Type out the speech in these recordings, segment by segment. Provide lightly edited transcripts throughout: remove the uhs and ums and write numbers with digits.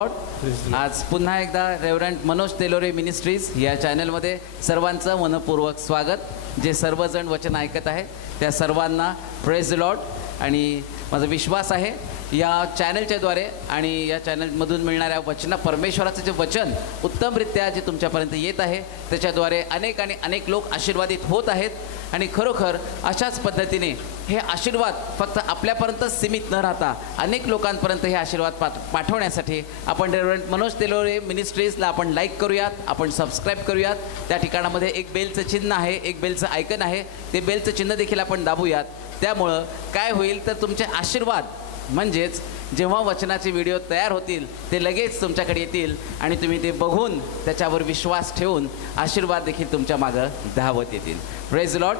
आज पुन्हा एकदा रेव्हरंड मनोज तेलोरे मिनिस्ट्रीज या चॅनलमध्ये सर्वांचं मनपूर्वक स्वागत। जे सर्वजण वचन ऐकत आहे त्या सर्वांना प्रेज द लॉर्ड। आणि माझा विश्वास आहे या चॅनलच्या द्वारे आणि या चॅनलमधून मिळणाऱ्या वचना परमेश्वराचं जे वचन उत्तमरित्या जे तुमच्यापर्यंत येत आहे त्याच्याद्वारे अनेक लोक आशीर्वादित होत आहेत। आणि खरोखर अशाच पद्धतीने हे आशीर्वाद फक्त आपल्यापर्यंतच सीमित न राहता अनेक लोकांपर्यंत हे आशीर्वाद पाठवण्यासाठी आपण रेव्हरंड मनोज तेलोरे मिनिस्ट्रीजला आपण लाईक करूयात, आपण सबस्क्राईब करूयात। त्या ठिकाणामध्ये एक बेलचं चिन्ह आहे, एक बेलचं आयकन आहे, ते बेलचं चिन्ह देखील आपण दाबूयात। त्यामुळं काय होईल तर तुमचे आशीर्वाद म्हणजेच जेव्हा वचनाचे व्हिडिओ तयार होतील ते लगेच तुमच्याकडे येतील आणि तुम्ही ते बघून त्याच्यावर विश्वास ठेवून आशीर्वाद देखील तुमच्या मागं धावत येतील। Praise Lord.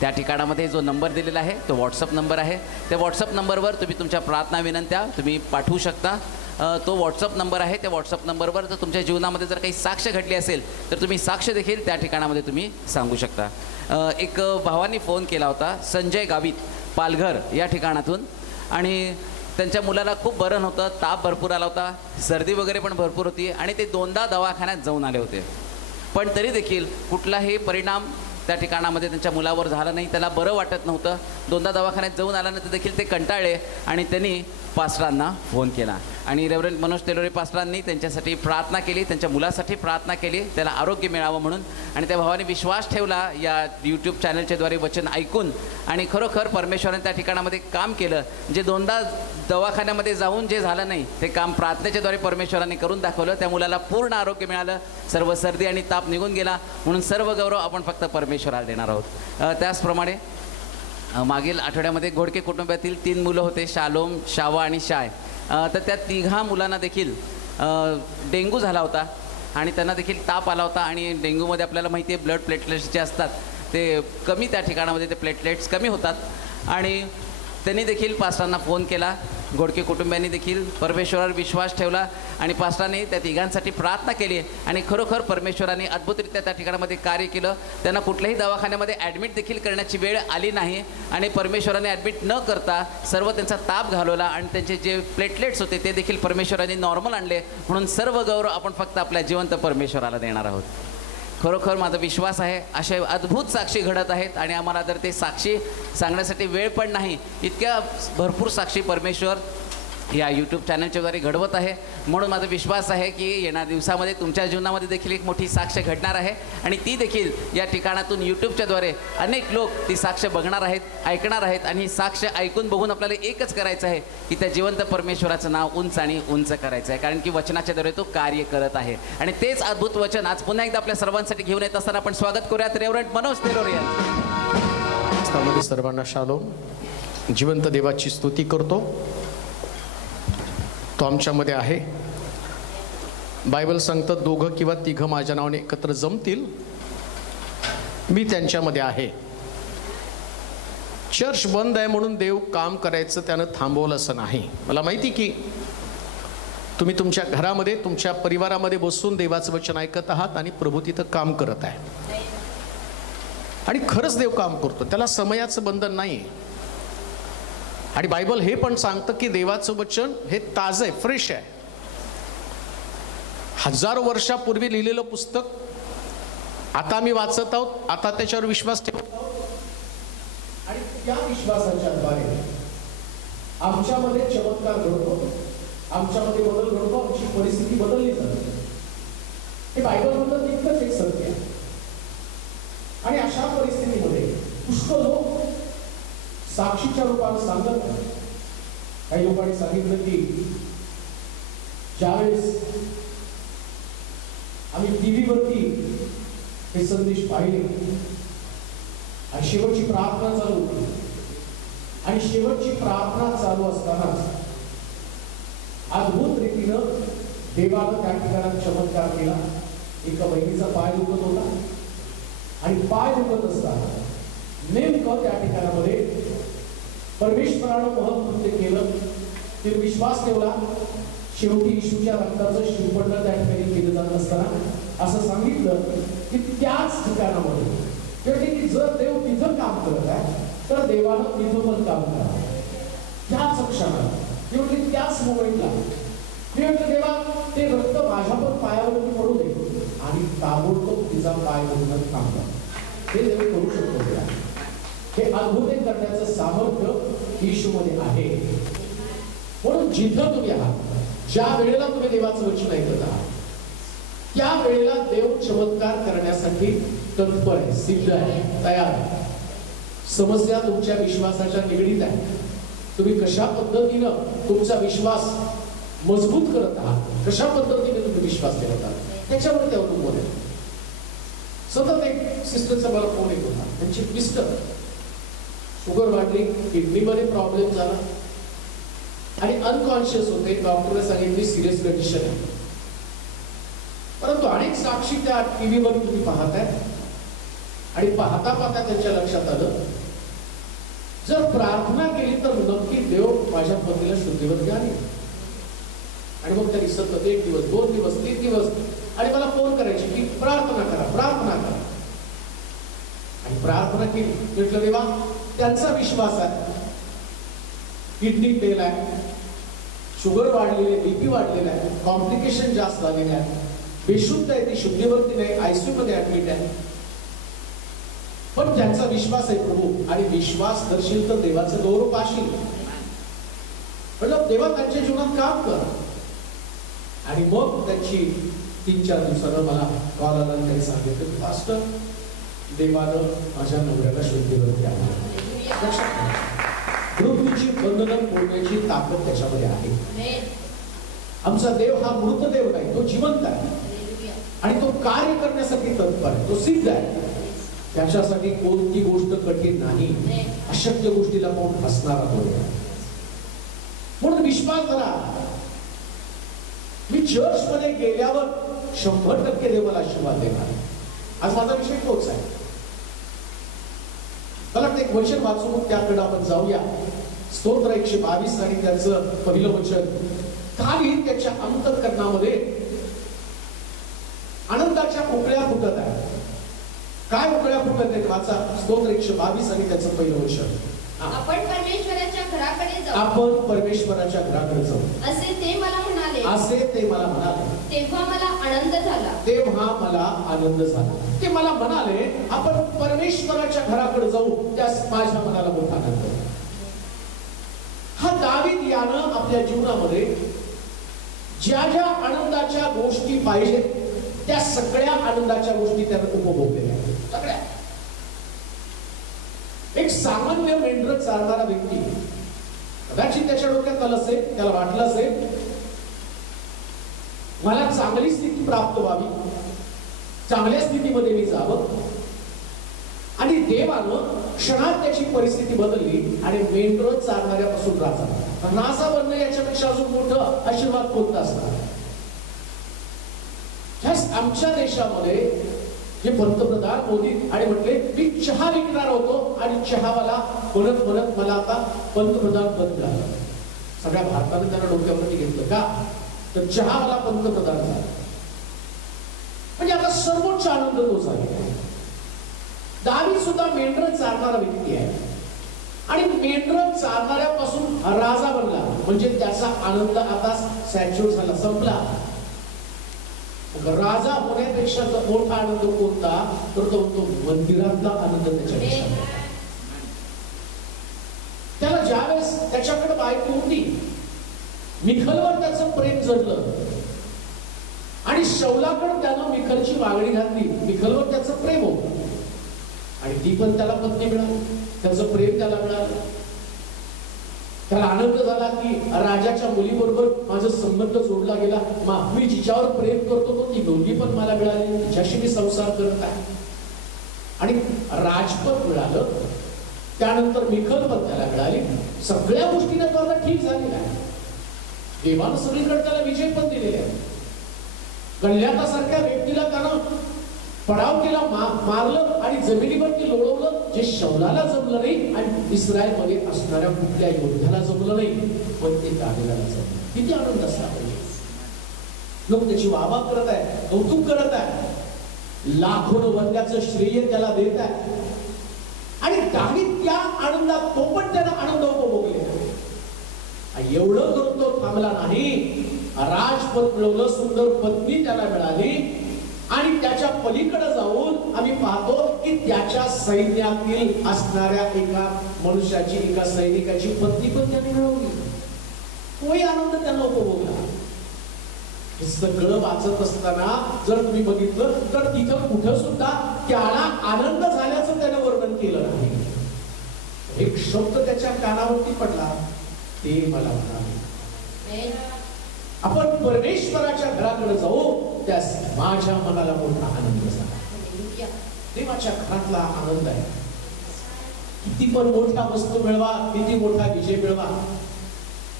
त्या ठिकाणामध्ये जो नंबर दिलेला आहे तो व्हॉट्सअप नंबर आहे। त्या व्हॉट्सअप नंबरवर तुम्ही तुमच्या प्रार्थना विनंत्या तुम्ही पाठवू शकता। तो व्हॉट्सअप नंबर आहे। त्या व्हॉट्सअप नंबरवर जर तुमच्या जीवनामध्ये जर काही साक्ष घडली असेल तर तुम्ही साक्ष देखील त्या ठिकाणामध्ये तुम्ही सांगू शकता। एक भावांनी फोन केला होता संजय गावित पालघर या ठिकाणातून, आणि त्यांच्या मुलाला खूप बरं नव्हतं, ताप भरपूर आला होता, सर्दी वगैरे पण भरपूर होती आणि ते दोनदा दवाखान्यात जाऊन आले होते, पण तरी देखील कुठलाही परिणाम त्या ठिकाणामध्ये त्यांच्या मुलावर झाला नाही। त्याला बरं वाटत नव्हतं, दोनदा दवाखान्यात जाऊन आल्यानंतर देखील ते कंटाळले आणि त्यांनी पास्टरांना फोन केला आणि रेव्हरंड मनोज तेलोरे पास्टरांनी त्यांच्यासाठी प्रार्थना केली, त्यांच्या मुलासाठी प्रार्थना केली, त्याला आरोग्य मिळावं म्हणून। आणि त्या भावाने विश्वास ठेवला या यूट्यूब चॅनलच्याद्वारे वचन ऐकून, आणि खरोखर परमेश्वराने त्या ठिकाणामध्ये काम केलं। जे दोनदा दवाखान्यामध्ये जाऊन जे झालं नाही ते काम प्रार्थनेच्याद्वारे परमेश्वराने करून दाखवलं। त्या मुलाला पूर्ण आरोग्य मिळालं, सर्व सर्दी आणि ताप निघून गेला, म्हणून सर्व गौरव आपण फक्त परमेश्वराला देणार आहोत। त्याचप्रमाणे मागील आठवड्यामध्ये घोडके कुटुंबातील 3 मुलं होते, शालोम, शावा आणि शाय। तर त्या तिघा मुलांना देखील डेंग्यू झाला होता आणि त्यांना देखील ताप आला होता। आणि डेंग्यूमध्ये आपल्याला माहिती आहे ब्लड प्लेटलेट्स जे असतात ते कमी, त्या ठिकाणामध्ये ते प्लेटलेट्स कमी होतात। आणि त्यांनी देखील पास्टरांना फोन केला, घोडके कुटुंबियांनी देखील परमेश्वरावर विश्वास ठेवला आणि पास्टरांनी त्या तिघांसाठी प्रार्थना केली आणि खरोखर परमेश्वराने अद्भुतरित्या त्या ठिकाणामध्ये कार्य केलं। त्यांना कुठल्याही दवाखान्यामध्ये ॲडमिट देखील करण्याची वेळ आली नाही आणि परमेश्वराने ॲडमिट न करता सर्व त्यांचा ताप घालवला आणि त्यांचे जे प्लेटलेट्स होते ते देखील परमेश्वराने नॉर्मल आणले, म्हणून सर्व गौरव आपण फक्त आपल्या जिवंत परमेश्वराला देणार आहोत। खरोखर माझा विश्वास आहे असे अद्भुत साक्षी घडत आहेत आणि आम्हाला जर ते साक्षी सांगण्यासाठी वेळ पण नाही, इतक्या भरपूर साक्षी परमेश्वर या यूट्यूब चॅनलच्याद्वारे घडवत आहे। म्हणून माझा विश्वास आहे की येणाऱ्या दिवसामध्ये तुमच्या जीवनामध्ये देखील एक मोठी साक्ष घडणार आहे आणि ती देखील या ठिकाणातून यूट्यूबच्याद्वारे अनेक लोक ती साक्ष बघणार आहेत, ऐकणार आहेत। आणि ही साक्ष ऐकून बघून आपल्याला एकच करायचं आहे की त्या जिवंत परमेश्वराचं नाव उंच आणि उंच करायचं आहे, कारण की वचनाच्याद्वारे तो कार्य करत आहे। आणि तेच अद्भुत वचन आज पुन्हा एकदा आपल्या सर्वांसाठी घेऊन येत असताना आपण स्वागत करूयात रेव्हरंड मनोज तेलोरे यांचं। सर्वांना शालोम। जिवंत देवाची स्तुती करतो, तो आमच्यामध्ये आहे। बायबल सांगतं 2 किंवा 3 माझ्या नावाने एकत्र जमतील मी त्यांच्यामध्ये आहे। चर्च बंद आहे म्हणून देव काम करायचं त्यानं थांबवलं असं नाही। मला माहिती की तुम्ही तुमच्या घरामध्ये तुमच्या परिवारामध्ये बसून देवाचं वचन ऐकत आहात आणि प्रभू तिथं काम करत आहे आणि खरंच देव काम करतो, त्याला समयाचं बंधन नाही। आणि बायबल हे पण सांगतं की देवाचं वचन हे ताजं आहे, फ्रेश आहे। हजारो वर्षापूर्वी लिहिलेलं पुस्तक आता मी वाचत आहोत, आता त्याच्यावर विश्वास ठेवतो आणि त्या विश्वासाच्या द्वारे आमच्यामध्ये चमत्कार घडतो, आमच्यामध्ये बदल घडतो, आमची परिस्थिती बदलली जाते। हे बायबलमधलं तितकंच एक सत्य आहे। आणि अशा परिस्थितीमध्ये पुष्कळ लोक साक्षीच्या रूपाने सांगत आहेत। काही लोकांनी सांगितलं की ज्यावेळेस आम्ही टीव्हीवरती हे संदेश पाहिले आणि शेवटची प्रार्थना चालू होती आणि शेवटची प्रार्थना चालू असतानाच अद्भुत रीतीनं देवानं त्या ठिकाणात चमत्कार केला। एका बहिणीचा पाय दुखत होता आणि पाय दुखत असताना नेमकं त्या ठिकाणामध्ये परमेश्वरानं महत्कृत्य केलं, ते विश्वास ठेवला। शेवटी येशूच्या रक्ताचं शिंपडणं त्या ठिकाणी केलं जात असताना असं सांगितलं की त्याच ठिकाणामध्ये की जर देव तिथं काम करत आहे तर देवानं तिथं पण काम करावं। त्याच क्षणाला त्याच मोमेंटला मी म्हटलं देवा ते रक्त माझ्या पण पायावरती पडू दे आणि ताबडतोब तिचा पाय धुणं थांबला. हे देव करू शकतो देवा. हे अद्भुत करण्याचं सामर्थ्य येशूमध्ये आहे. म्हणून जिथं तुम्ही आहात, ज्या वेळेला तुम्ही देवाचं वचन ऐकत आहात, त्या वेळेला देव चमत्कार करण्यासाठी तत्पर आहे, सिद्ध आहे, तयार आहे. समस्या तुमच्या विश्वासाच्या निगडीत आहे. तुम्ही कशा पद्धतीनं तुमचा विश्वास मजबूत करत आहात, कशा पद्धतीने तुम्ही विश्वास ठेवत आहात, त्याच्यावर ते अवलंबून आहे. सतत एक सिस्टरचा मला फोन येत होता. त्यांची मिस्टर शुगर वाढली, किडनीमध्ये प्रॉब्लेम झाला आणि अनकॉन्शियस होते. डॉक्टरने सांगितली सिरियस कंडिशन आहे. परंतु अनेक साक्षी त्या टीव्हीवर तुम्ही पाहताय आणि पाहता पाहता त्यांच्या लक्षात आलं, जर प्रार्थना केली तर नक्की देव माझ्या पत्नीला शुद्धीवर आणेल. आणि मग त्यांनी सतत 1 दिवस 2 दिवस 3 दिवस आणि मला फोन करायची की प्रार्थना करा, प्रार्थना करा. आणि प्रार्थना केली. म्हटलं देवा त्यांचा विश्वास आहे, किडनी फेल आहे, शुगर वाढलेली आहे, बीपी वाढलेला आहे, कॉम्प्लिकेशन जास्त झालेले आहे, बेशुद्ध आहे, ती शुद्धीवरती नाही, आयसीयू मध्ये ऍडमिट आहे. पण त्यांचा विश्वास आहे प्रभू, आणि विश्वास दर्शील तर देवाचं गौरव पाशील. मतलब देवा त्यांच्या जीवनात काम कर. आणि मग त्यांची 3-4 दिवसानं मला कॉल आला. त्यांनी सांगितलं पास्टर देवानं माझ्या नवऱ्याला शुद्धीवरती आणलं. मृत्यूची बंधनं तोडण्याची ताकद त्याच्यामध्ये आहे. आमचा देव हा मृत देव नाही, तो जिवंत आहे आणि तो कार्य करण्यासाठी तत्पर आहे, तो सिद्ध आहे. त्याच्यासाठी कोणती गोष्ट कठीण नाही. अशक्य गोष्टीला कोण हसणारा होईल. म्हणून विश्वास करा. मी चर्च मध्ये गेल्यावर 100% देव मला आशीर्वाद देणार. आज माझा विषय तोच आहे. मला एक वचन वाचून मग त्याकडे आपण जाऊया. स्तोत्र 122 आणि त्याचं पहिलं वचन. दावीद त्याच्या अंतःकरणामध्ये आनंदाच्या उकळ्या फुटत आहे. काय उकळ्या फुटत आहेत वाचा. स्तोत्र 122 आणि त्याचं पहिलं वचन. आपण परमेश्वराच्या घराकडे जाऊ. आपण परमेश्वराच्या घराकडे जाऊ असे ते मला म्हणाले. असे ते मला म्हणाले. तेव्हा मला आनंद झाला. तेव्हा मला आनंद झाला. ते मला म्हणाले आपण परमेश्वराच्या घराकडे जाऊ. त्यास माझ्या मनाला मोठा आनंद. हा दावीद यानं आपल्या जीवनामध्ये ज्या ज्या आनंदाच्या गोष्टी पाहिजे त्या सगळ्या आनंदाच्या गोष्टी त्यानं उपभोगलेल्या आहेत. सगळ्या. एक सामान्य मेंढर चालणारा व्यक्ती कदाचित त्याच्या डोक्यात आलं असेल, त्याला वाटलं असेल मला चांगली स्थिती प्राप्त व्हावी, चांगल्या स्थितीमध्ये मी जावं. आणि देवानं क्षणात त्याची परिस्थिती बदलली आणि मेंढर चालणाऱ्यापासून राजा बनणं याच्यापेक्षा अजून मोठं आशीर्वाद कोणता असणार. आमच्या देशामध्ये जे पंतप्रधान मोदी आणि म्हटले मी चहा विकणार होतो आणि चहावाला म्हणत म्हणत मला आता पंतप्रधान पद मिळालं. सगळ्या भारताने त्यांना डोक्यावरती घेतलं का तर चहावाला पंतप्रधान झाला. म्हणजे आता सर्वोच्च आनंद तो झाला. दावीद सुद्धा मेंढर चालणारा व्यक्ती आहे आणि मेंढर चालणाऱ्यापासून राजा बनला. म्हणजे त्याचा आनंद आता सॅच्युअर झाला, संपला. राजा होण्यापेक्षा मोठा आनंद कोणता तर तो मंदिरातला आनंद त्याच्यापेक्षा. त्याला ज्यावेळेस त्याच्याकडे बायको होती, मिखलवर त्याचं प्रेम जडलं आणि शौलाकडे त्यानं मिखलची वागणी घातली. मिखलवर त्याचं प्रेम होतं आणि ती पण त्याला पत्नी मिळाली, त्याचं प्रेम त्याला मिळालं. त्याला आनंद झाला की राजाच्या मुलीबरोबर माझा संबंध जोडला गेला. मी जिच्यावर प्रेम करतो तो ती मुलगी पण मला मिळाली, तिच्याशी मी संसार करत आहे आणि राजपद मिळालं. त्यानंतर मिखल पण त्याला मिळाली. सगळ्या गोष्टीने तो आता ठीक झालेला आहे. देवानं सगळीकडे त्याला विजय पण दिलेले आहे. गल्ल्यातासारख्या व्यक्तीला त्यानं पडाव केला, मारलं आणि जमिनीवरती लोळवलं. जे शौलाला जमलं नाही आणि इस्रायलमध्ये असणाऱ्या कुठल्या योद्ध्याला जमलं नाही, पण ते दावीदाला जमलं. किती आनंद असला पाहिजे. लोक त्याची वाहवा करत आहे, कौतुक करत आहे, लाखों वंद्याचं श्रेय त्याला देत आहे. आणि दावीद त्या आनंदात तो पण त्याला आनंद उपभोगले. एवढं करून तो थांबला नाही. राजपद मिळवलं, सुंदर पत्नी त्याला मिळाली, आणि त्याच्या पलीकडे जाऊन आम्ही पाहतो की त्याच्या सैन्यातील असणाऱ्या एका मनुष्याची, एका सैनिकाची पत्नी पण त्याने मिळवली. तोही आनंद त्यांना उपभोगला. हे सगळं वाचत असताना जर तुम्ही बघितलं तर तिथं कुठं सुद्धा त्याला आनंद झाल्याचं त्याने वर्णन केलं नाही. एक शब्द त्याच्या कानावरती पडला, ते मला म्हणाले, आपण परमेश्वराच्या घराकडे जाऊ, त्यास माझ्या मनाला मोठा आनंद झाला. देवाच्या घरातला आनंद आहे. किती पण मोठ्या वस्तू मिळवा, किती मोठा विजय मिळवा,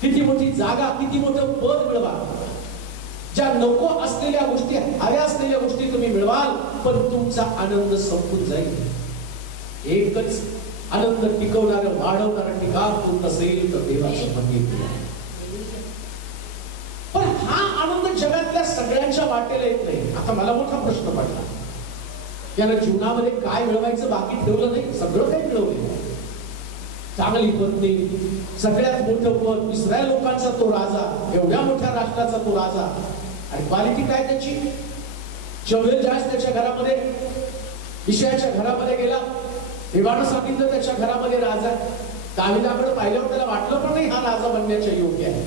किती मोठी जागा, किती मोठं पद मिळवा, ज्या नको असलेल्या गोष्टी, हव्या असलेल्या गोष्टी तुम्ही मिळवाल, पण तुमचा आनंद संपून जाईल. एकच आनंद टिकवणारं, वाढवणारं ठिकाण कोणतं असेल तर देवाचं मंदिर. पण हा आनंद जगातल्या सगळ्यांच्या वाटेला येत नाही. आता मला मोठा प्रश्न पडला, याला जीवनामध्ये काय मिळवायचं बाकी ठेवलं नाही, सगळं काही मिळवलं. चांगली पत्नी, सगळ्यात मोठं पद, इस्रायल लोकांचा तो राजा, एवढ्या मोठ्या राष्ट्राचा तो राजा, आणि क्वालिटी काय त्याची? जबेल जास्त त्याच्या घरामध्ये, इशायाच्या घरामध्ये गेला, देवानं सांगितलं त्याच्या घरामध्ये राजा. दाविदाकडे पाहिल्यावर त्याला वाटलं पण नाही हा राजा बनण्याच्या योग्य आहे.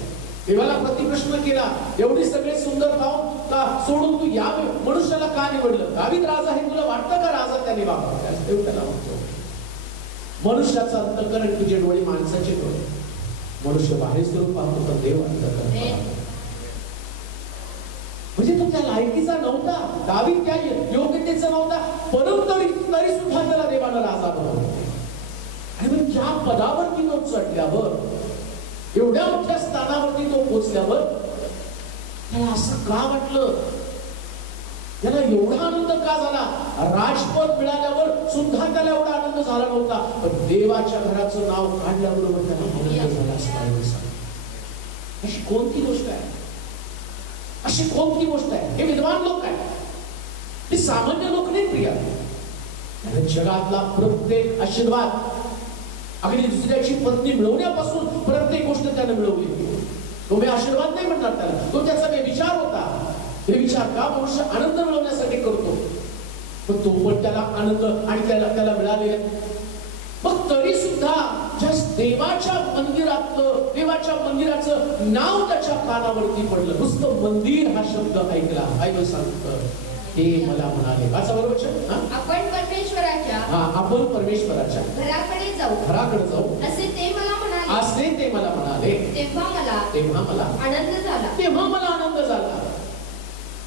देवाला प्रतिप्रश्न केला, एवढी सगळे सुंदर पाहून का सोडून तू या मनुष्याला का निवडलं? दावीद राजा हे तुला वाटतं का राजा त्याने वापरला? देव त्याला म्हणतो, मनुष्याचा अंतःकरण तुझे डोळे माणसाचे डोळे. मनुष्य बाहेर स्वरूप पाहतो पण देव अंतःकरण. म्हणजे तो त्या लायकीचा नव्हता, दावीद त्या योग्यतेचा नव्हता, परंतु तरी सुद्धा त्याला देवानं राजा बनवलं. आणि मग ज्या पदावरती तो चढल्यावर, एवढ्या मोठ्या स्थानावरती तो पोचल्यावर त्याला असं का वाटलं? त्याला एवढा आनंद का झाला? राजपद मिळाल्यावर सुद्धा त्याला एवढा आनंद झाला नव्हता, पण देवाच्या घराचं नाव काढल्याबरोबर त्याला आनंद झाला असं. अशी कोणती गोष्ट आहे? अशी कोणती गोष्ट आहे? हे विद्वान लोक आहे, हे सामान्य लोक नाही प्रिया. जगातला प्रत्येक आशीर्वाद, अगदी दुसऱ्याची पत्नी मिळवण्यापासून प्रत्येक गोष्ट त्याने मिळवली. तो मी आशीर्वाद नाही म्हणणार त्याला, तो त्याचा विचार होता. हे विचार का मनुष्य आनंद मिळवण्यासाठी करतो, पण तो पण त्याला आनंद आणि त्याला मिळाले. मग तरी सुद्धा ज्या देवाच्या मंदिराचं नाव त्याच्या कानावरती पडलं, नुसतं मंदिर हा शब्द ऐकला, बायबल सांगतं ते मला म्हणाले. वाचा बरोबर, आपण परमेश्वराच्या आपण परमेश्वराच्या घराकडे जाऊ असे ते मला म्हणाले. तेव्हा मला आनंद झाला.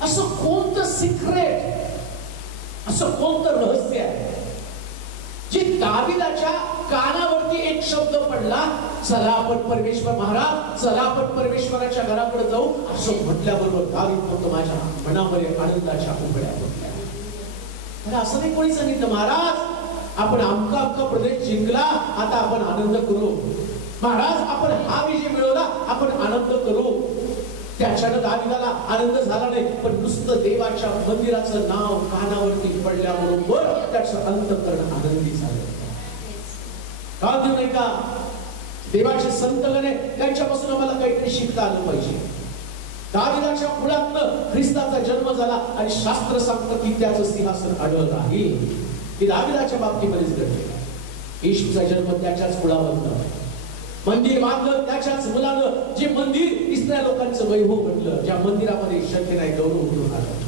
असं कोणतं सिक्रेट, असं कोणतं रहस्य आहे जे दाविदाच्या कानावरती एक शब्द पडला, चला आपण परमेश्वर महाराज, चला आपण परमेश्वराच्या घराकडे जाऊ, असं म्हटल्याबरोबर दावीद म्हणतो माझ्या मनामध्ये आनंदाच्या उघड्या पडल्या. असं नाही कोणी सांगितलं, महाराज आपण अमका प्रदेश जिंकला, आता आपण आनंद करू. महाराज आपण हा विजय मिळवला, आपण आनंद करू. त्याच्यानं दाविदाला आनंद झाला नाही, पण नुसतं देवाच्या मंदिराचं नाव कानावरती पडल्याबरोबर त्याचं अंतःकरण आनंदी झालं. का नाही का? देवाचे संतगण त्यांच्यापासून आम्हाला काहीतरी शिकता आलं पाहिजे. दाविदाच्या कुळातनं ख्रिस्ताचा जन्म झाला आणि शास्त्र सांगतं की त्याचं सिंहासन अडळ राहील. हे दाविदाच्या बाबतीमध्येच घडले. येशूचा जन्म त्याच्याच कुळावरनं, मंदिर बांधलं त्याच्याच मुलानं, जे मंदिर इस्रायल लोकांचं वैभव बनलं, ज्या मंदिरामध्ये शक्य नाही गौरव उठून आलं.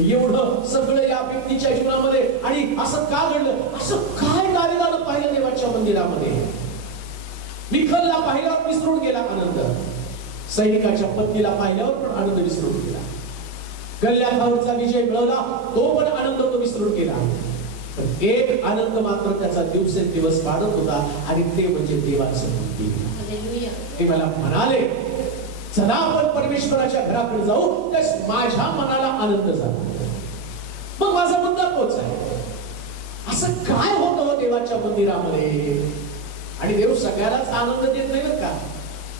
एवढं सगळं या व्यक्तीच्या जीवनामध्ये, आणि असं का घडलं? असं काय दाविदानं पाहिलं देवाच्या मंदिरामध्ये? मिखलला पाहिल्यावर विसरून गेला आनंद, सैनिकाच्या पत्नीला पाहिल्यावर पण आनंद विसरून गेला, गल्ल्याखावरचा विजय मिळवला तो पण आनंद तो विसरून गेला. पण एक आनंद मात्र त्याचा दिवसेंदिवस वाढत होता, आणि ते म्हणजे देवाचं मंदिर. ते मला म्हणाले, चला आपण परमेश्वराच्या घराकडे जाऊ, त्यास माझ्या मनाला आनंद झाला. मग माझा मुद्दा तोच आहे, असं काय होतं देवाच्या मंदिरामध्ये? आणि देव सगळ्यालाच आनंद देत नाही बरं का.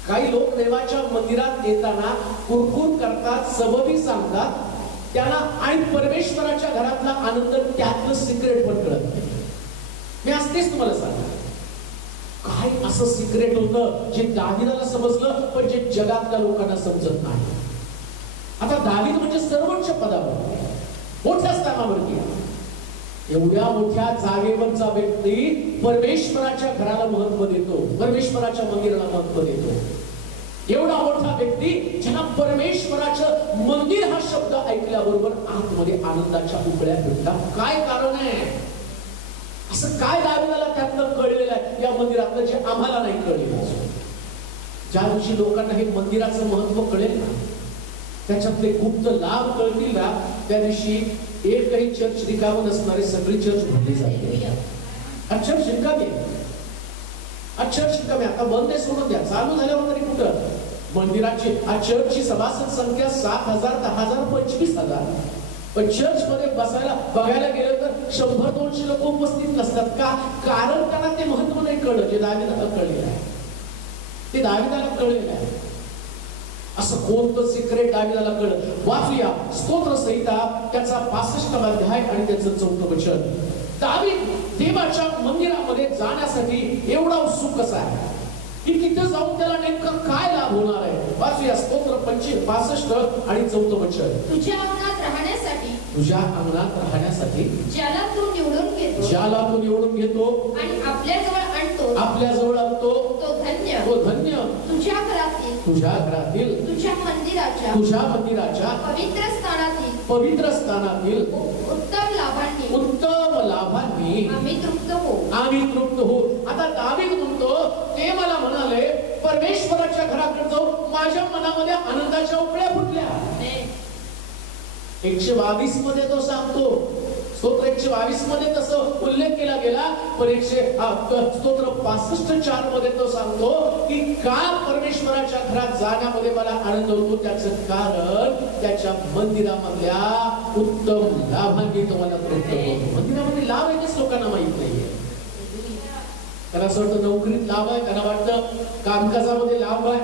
काही लोक देवाच्या मंदिरात येताना कुरकुर करतात, सबबी सांगतात त्यांना, आणि परमेश्वराच्या घरातला आनंद त्यातलं सिक्रेट पण कळत नाही. मी आज तेच तुम्हाला सांगणार, काय असं सिक्रेट होतं जे दाविदाला समजलं पण जे जगातल्या लोकांना समजत नाही. आता दावीद म्हणजे सर्वोच्च पदावर, मोठ्या स्थानावरती, एवढ्या मोठ्या जागेवरचा व्यक्ती परमेश्वराच्या घराला महत्व देतो, परमेश्वराच्या मंदिराला महत्व देतो. एवढा मोठा व्यक्ती ज्यांना परमेश्वराचं मंदिर हा शब्द ऐकल्याबरोबर आतमध्ये आनंदाच्या उकळ्या भेटतात. काय कारण आहे? असं काय दावीदाला त्यातलं कळलेलं आहे या मंदिरातलं जे आम्हाला नाही कळलेलं? ज्या दिवशी लोकांना हे मंदिराचं महत्व कळेल ना, त्याच्यातले गुप्त लाभ कळतील ना, त्या दिवशी एकही चर्च रिकामी नसणारे सगळी चर्च भरली जाते. चर्च रिकामी, चर्च रिकामी. आता बंद आहे सोडून द्या, चालू झाल्यावर तरी कुठं मंदिराची चर्चची सभासद संख्या 7,000, 10,000, 25,000. पण चर्च मध्ये बसायला बघायला गेलं तर 100-200 लोक उपस्थित नसतात. का? कारण त्यांना ते महत्व नाही कळलं जे दावीदाला कळलेलं आहे, ते दावीदाला कळलेलं आहे. असं कोणतं सिक्रेट दावीदाला कळलं? वाचूया स्तोत्र संहिता त्याचा 65वा अध्याय आणि त्याचं 4थं वचन. दावीद देवाच्या मंदिरामध्ये जाण्यासाठी एवढा उत्सुक कसा आहे की तिथे जाऊन त्याला नेमकं काय लाभ होणार आहे? वाचूया स्तोत्र 65 आणि 4थं वचन. तुझ्या अंगणात राहण्यासाठी, तुझ्या अंगणात राहण्यासाठी ज्याला तू निवडून घेतो, ज्याला तू निवडून घेतो आणि आपल्याजवळ आणतो, आपल्याजवळ आणतो, तो धन्य, तो धन्य. तुझ्या घरातील, तुझ्या घरातील, तुझ्या मंदिराच्या, तुझ्या मंदिराच्या पवित्र स्थानातील, पवित्र स्थानातील उत्तम लाभांनी, उत्तम लाभांनी आम्ही तृप्त हो, आम्ही तृप्त हो. आता दावीद म्हणतो, ते मला म्हणाले परमेश्वराच्या घराकडे जाऊ, माझ्या मनामध्ये आनंदाच्या उकळ्या फुटल्या. 122 मध्ये तो सांगतो, स्तोत्र 122 मध्ये तसं उल्लेख केला गेला, पण स्तोत्र 65:4 मध्ये तो सांगतो की का परमेश्वराच्या घरात जाण्यामध्ये मला आनंद होतो? त्याचं कारण त्याच्या मंदिरामधल्या उत्तम लाभांनी तुम्हाला तृप्त होतो. मंदिरामध्ये लाभ आहे तेच लोकांना माहित नाहीये. त्याला असं वाटतं नोकरीत लाभ आहे, त्याला वाटतं कामकाजामध्ये लाभ आहे,